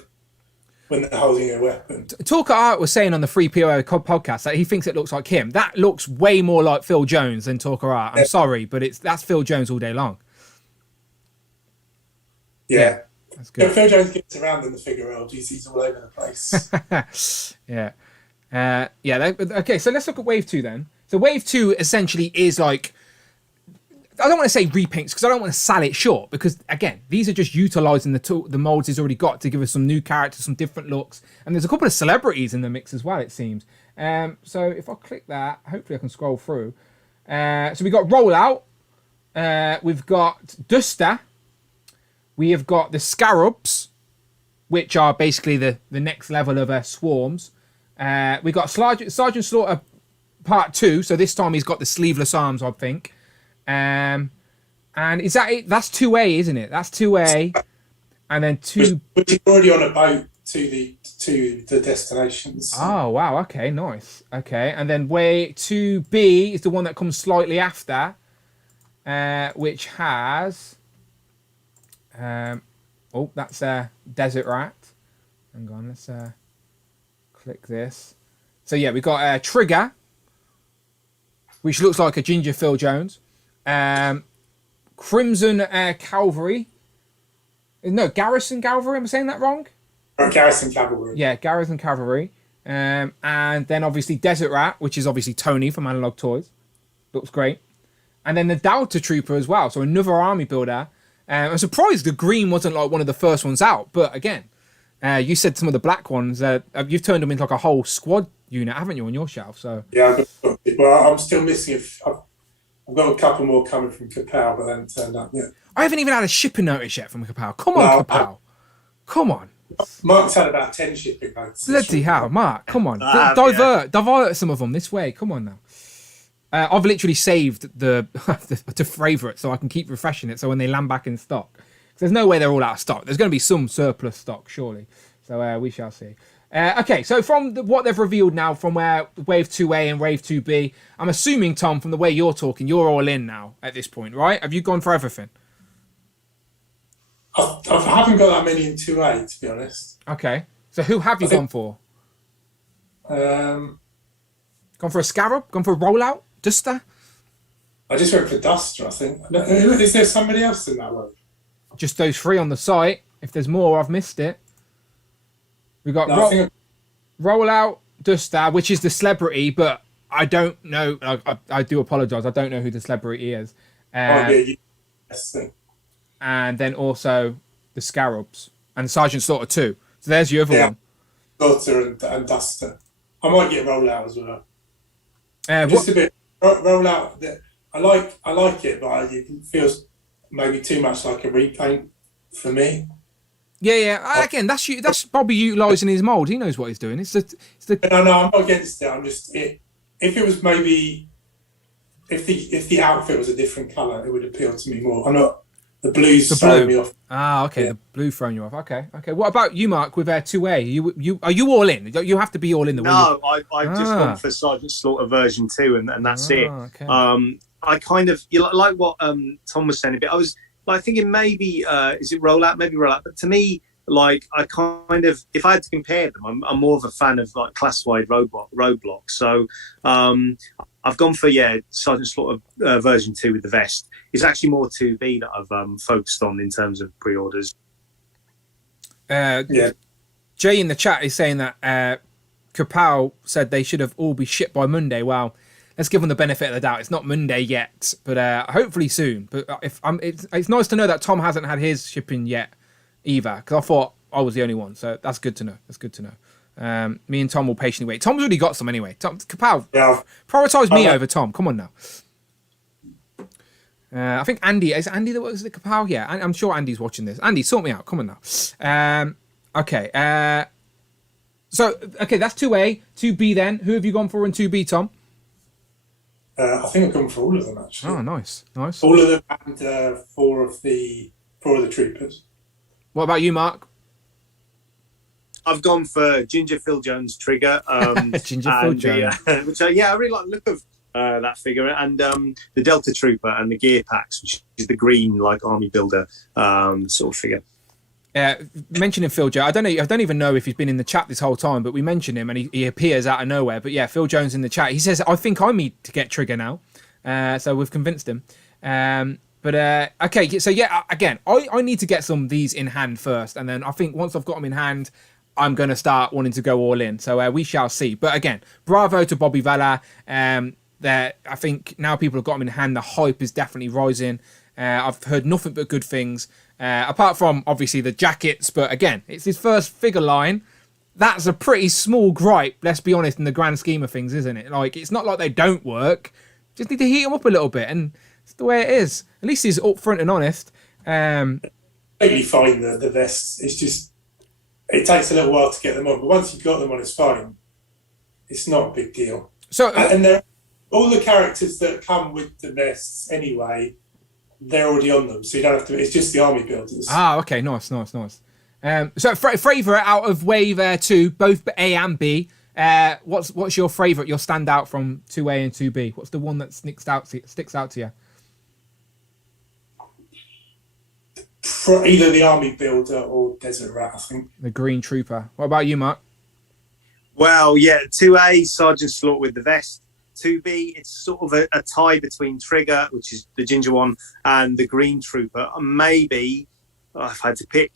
when they're holding a weapon. Talker Art was saying on the Free PO podcast that he thinks it looks like him. That looks way more like Phil Jones than Talker Art. I'm sorry, but that's Phil Jones all day long. Yeah. That's good. Phil Jones gets around in the figure world. He's all over the place. Okay, so let's look at Wave 2 then. So Wave 2 essentially is like, I don't want to say repaints because I don't want to sell it short, because again, these are just utilising the molds he's already got to give us some new characters, some different looks, and there's a couple of celebrities in the mix as well, it seems. So if I click that, hopefully I can scroll through. So we got Rollout, we've got Duster, we have got the Scarabs, which are basically the next level of swarms. We got Sergeant Slaughter Part 2, so this time he's got the sleeveless arms, I think. And is that it? That's 2A, isn't it? That's 2A, and then 2. Which is already on a boat to the destinations. Oh wow! Okay, nice. Okay, and then way 2B is the one that comes slightly after, which has. That's a Desert Rat. Hang on, let's click this. So yeah, we've got Trigger, which looks like a ginger Phil Jones. Crimson Cavalry. No, Garrison Cavalry. Am I saying that wrong? Garrison Cavalry. Yeah, Garrison Cavalry. And then obviously Desert Rat, which is obviously Tony from Analog Toys. Looks great. And then the Delta Trooper as well. So another army builder. I'm surprised the green wasn't like one of the first ones out. But again, you said some of the black ones. You've turned them into like a whole squad unit, haven't you, on your shelf? So yeah, well, I'm still missing. I've I've got a couple more coming from Kapow, but they haven't turned up yet. I haven't even had a shipping notice yet from Kapow. Come on, No, Kapow. Come on. Mark's had about 10 shipping notes. Bloody hell, Mark. Come on. Divert some of them this way. Come on now. I've literally saved the to favourite so I can keep refreshing it so when they land back in stock. There's no way they're all out of stock. There's going to be some surplus stock, surely. So we shall see. Okay, so from what they've revealed now from where Wave 2A and Wave 2B, I'm assuming, Tom, from the way you're talking, you're all in now at this point, right? Have you gone for everything? I haven't got that many in 2A, to be honest. Okay. So who have you gone for? Um, Gone for a Scarab? Gone for a Rollout? Duster? I just went for Duster, I think. Is there somebody else in that one? Just those three on the site. If there's more, I've missed it. We've got Rollout, Duster, which is the celebrity, but I don't know. I do apologise. I don't know who the celebrity is. And then also the Scarabs and Sergeant Slaughter 2. So there's your other one. Slaughter and Duster. I might get Rollout as well. Just a bit. Rollout. I like it, but it feels maybe too much like a repaint for me. Yeah. Again, that's Bobby utilising his mould. He knows what he's doing. It's the. No, I'm not against it. I'm just if it was maybe if the outfit was a different colour, it would appeal to me more. I'm not. The blue's throwing me off. Okay, yeah. The blue throwing you off. Okay. What about you, Mark, with 2A? Are you all in? You have to be all in. No, I've just gone for Sergeant Slaughter version 2, and that's it. Okay. I kind of like what Tom was saying a bit. I was like thinking maybe is it Rollout? Maybe Rollout. But to me, like I kind of, if I had to compare them, I'm more of a fan of like class-wide roadblock. So I've gone for Sergeant Slaughter version 2 with the vest. It's actually more 2B that I've focused on in terms of pre-orders. Jay in the chat is saying that Kapow said they should have all be shipped by Monday. Well, let's give them the benefit of the doubt. It's not Monday yet, but hopefully soon. But it's nice to know that Tom hasn't had his shipping yet either, because I thought I was the only one. So that's good to know. Me and Tom will patiently wait. Tom's already got some anyway. Kapow, prioritise me over Tom. Come on now. I think Andy, is it Andy that works at Kapow? Yeah, I'm sure Andy's watching this. Andy, sort me out. Come on now. Okay. That's 2A. 2B then. Who have you gone for in 2B, Tom? I think I've gone for all of them, actually. Oh, nice. All of them and four of the troopers. What about you, Mark? I've gone for Ginger Phil Jones Trigger. Ginger Phil Jones. Which I really like the look of that figure, and the Delta Trooper and the gear packs, which is the green like army builder sort of figure. Mentioning Phil Jones, I don't even know if he's been in the chat this whole time, but we mention him and he appears out of nowhere. But yeah, Phil Jones in the chat. He says, I think I need to get Trigger now. So we've convinced him. Okay, so yeah, again, I need to get some of these in hand first. And then I think once I've got them in hand, I'm going to start wanting to go all in. So we shall see. But again, bravo to Bobby Vella. I think now people have got them in hand, the hype is definitely rising. I've heard nothing but good things. Apart from, obviously, the jackets. But again, it's his first figure line. That's a pretty small gripe, let's be honest, in the grand scheme of things, isn't it? Like, it's not like they don't work. Just need to heat them up a little bit. And it's the way it is. At least he's upfront and honest. Totally fine, the vests. It's just, it takes a little while to get them on. But once you've got them on, it's fine. It's not a big deal. So, and all the characters that come with the vests anyway, they're already on them, so you don't have to. It's just the army builders. Okay, nice. So, favourite out of Wave 2, both A and B. What's your favourite? Your standout from 2A and 2B. What's the one that sticks out to you? Either the army builder or Desert Rat, I think. The Green Trooper. What about you, Mark? Well, 2A, Sergeant Slaughter with the vest. 2B, it's sort of a tie between Trigger, which is the ginger one, and the Green Trooper. Maybe, if I had to pick,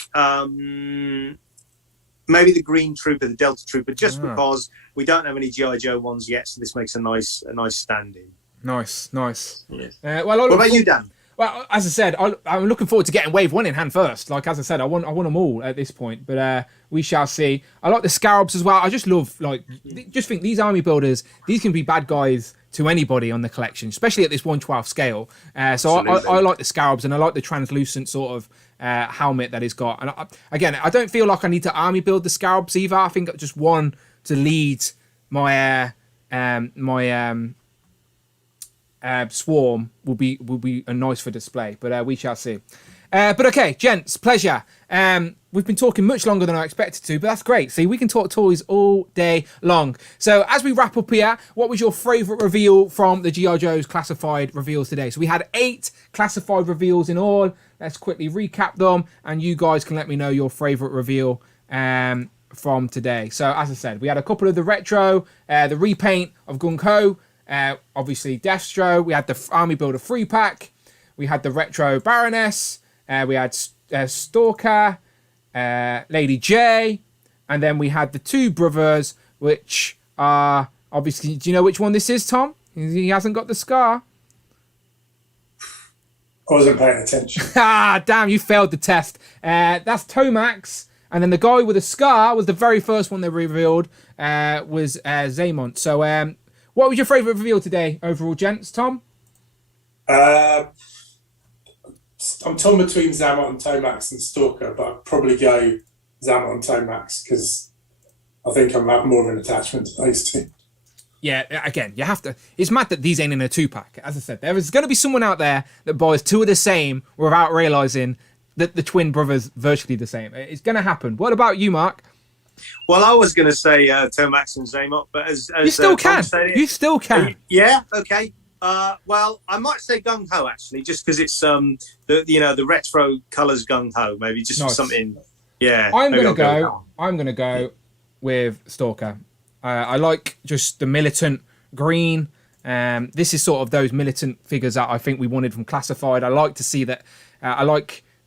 maybe the Green Trooper, the Delta Trooper, just because we don't have any G.I Joe ones yet, so this makes a nice stand-in. Nice. Yes. What about you, Dan? Well, as I said, I'm looking forward to getting Wave 1 in hand first. Like, as I said, I want them all at this point, but we shall see. I like the Scarabs as well. I just love, like, just think these army builders, these can be bad guys to anybody on the collection, especially at this 1/12 scale. So I like the Scarabs, and I like the translucent sort of helmet that he's got. And again, I don't feel like I need to army build the Scarabs either. I think just one to lead my swarm will be a nice for display, but we shall see. But okay, gents, pleasure. We've been talking much longer than I expected to, but that's great. See, we can talk toys all day long. So as we wrap up here, what was your favourite reveal from the G.I Joe's classified reveals today? So we had 8 classified reveals in all. Let's quickly recap them, and you guys can let me know your favourite reveal from today. So as I said, we had a couple of the retro, the repaint of Gung-Ho, obviously Destro. We had the Army Builder 3-pack. We had the retro Baroness. We had Stalker, Lady J, and then we had the 2 brothers, which are obviously. Do you know which one this is, Tom? He hasn't got the scar. I wasn't paying attention. Ah, damn! You failed the test. That's Tomax, and then the guy with the scar was the very first one they revealed. Was Zaymont. So, what was your favourite reveal today, overall, gents? Tom? I'm torn between Zaymont and Tomax and Stalker, but I'd probably go Zaymont and Tomax because I think I have more of an attachment to those two. Yeah, again, you have to. It's mad that these ain't in a 2-pack. As I said, there is going to be someone out there that buys 2 of the same without realising that the twin brothers virtually the same. It's going to happen. What about you, Mark? Well, I was going to say Tomax and Zaymont, but as you still can. You still can. Yeah. Okay. Well, I might say Gung-Ho actually, just because it's the retro colours Gung-Ho, maybe just nice. Something. Yeah. I'm gonna go with Stalker. I like just the militant green. This is sort of those militant figures that I think we wanted from Classified. I like to see that.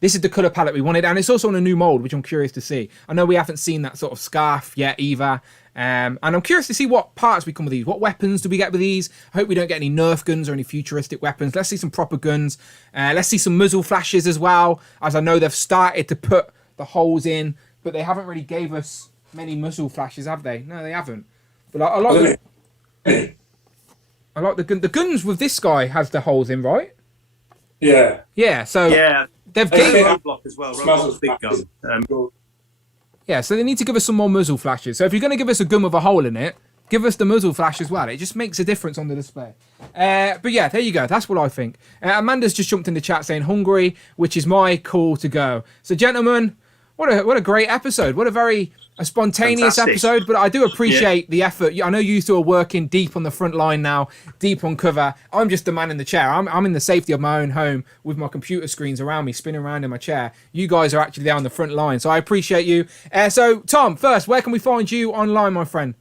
This is the colour palette we wanted, and it's also on a new mould, which I'm curious to see. I know we haven't seen that sort of scarf yet either. And I'm curious to see what parts we come with these. What weapons do we get with these? I hope we don't get any Nerf guns or any futuristic weapons. Let's see some proper guns. Let's see some muzzle flashes as well, as I know they've started to put the holes in, but they haven't really gave us many muzzle flashes, have they? No, they haven't. But I like the gun. The guns with this guy has the holes in, right? Yeah. Yeah. So yeah, they've gave Roadblock as well. Roadblock's big gun. Yeah, so they need to give us some more muzzle flashes. So if you're going to give us a gun with a hole in it, give us the muzzle flash as well. It just makes a difference on the display. But yeah, there you go. That's what I think. Amanda's just jumped in the chat saying Hungary, which is my call to go. So gentlemen, what a great episode. What a very spontaneous episode. But I do appreciate the effort. I know you two are working deep on the front line now, deep on cover. I'm just the man in the chair. I'm in the safety of my own home with my computer screens around me, spinning around in my chair. You guys are actually there on the front line. So I appreciate you. So Tom, first, where can we find you online, my friend?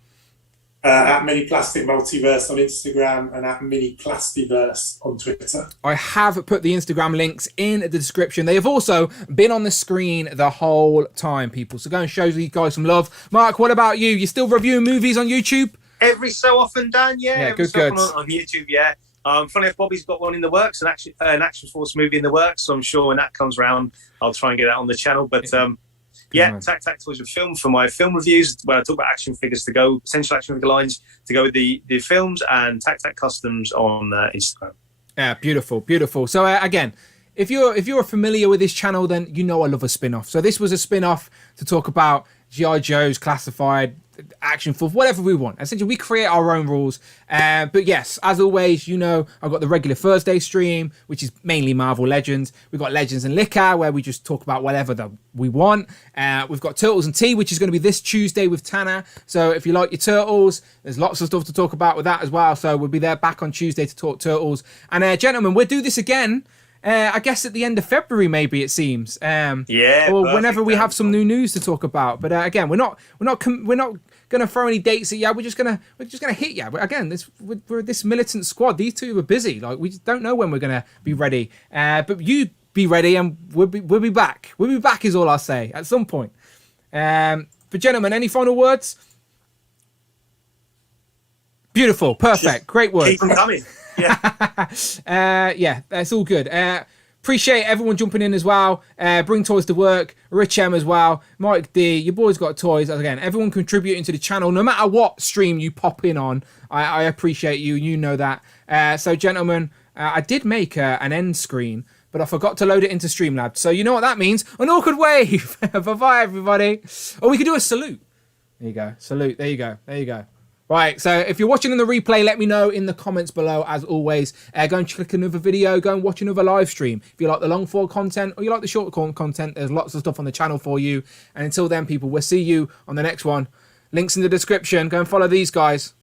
At Mini Plastic Multiverse on Instagram and at Mini Plastiverse on Twitter. I have put the Instagram links in the description. They have also been on the screen the whole time, people. So go and show these guys some love. Mark, what about you? You still reviewing movies on YouTube? Every so often, Dan. Yeah, good. On YouTube, yeah. Funny enough, Bobby's got one in the works, an Action Force movie in the works. So I'm sure when that comes around, I'll try and get that on the channel. But yeah, Tac Tac Toys with Film for my film reviews, where I talk about action figures to go, potential action figure lines to go with the films, and Tac Tac Customs on Instagram. Yeah, beautiful. So again, if you're familiar with this channel, then you know I love a spin-off. So this was a spin-off to talk about G.I Joe's classified action for whatever we want. Essentially, we create our own rules. But yes, as always, you know, I've got the regular Thursday stream, which is mainly Marvel Legends. We've got Legends and Liquor, where we just talk about whatever that we want. We've got Turtles and Tea, which is going to be this Tuesday with Tanner. So if you like your Turtles, there's lots of stuff to talk about with that as well. So we'll be there back on Tuesday to talk Turtles. And gentlemen, we'll do this again. I guess at the end of February, maybe it seems. Or whenever we have some new news to talk about. But again, we're not gonna throw any dates at you. We're just gonna hit you. But again, we're this militant squad. These two are busy. Like, we just don't know when we're gonna be ready. But you be ready, and we'll be back. We'll be back is all I'll say at some point. But gentlemen, any final words? Beautiful, perfect, great work. Keep them coming. Yeah. Yeah, that's all good. Appreciate everyone jumping in as well. Bring Toys to Work, Rich M as well, Mike D, your boys got toys. Again, everyone contributing to the channel, no matter what stream you pop in on. I appreciate you. You know that. So, gentlemen, I did make an end screen, but I forgot to load it into Streamlabs. So you know what that means? An awkward wave. Bye-bye, everybody. Or we could do a salute. There you go. Salute. There you go. There you go. Right, so if you're watching in the replay, let me know in the comments below, as always. Go and click another video, go and watch another live stream. If you like the long form content or you like the short form content, there's lots of stuff on the channel for you. And until then, people, we'll see you on the next one. Links in the description. Go and follow these guys.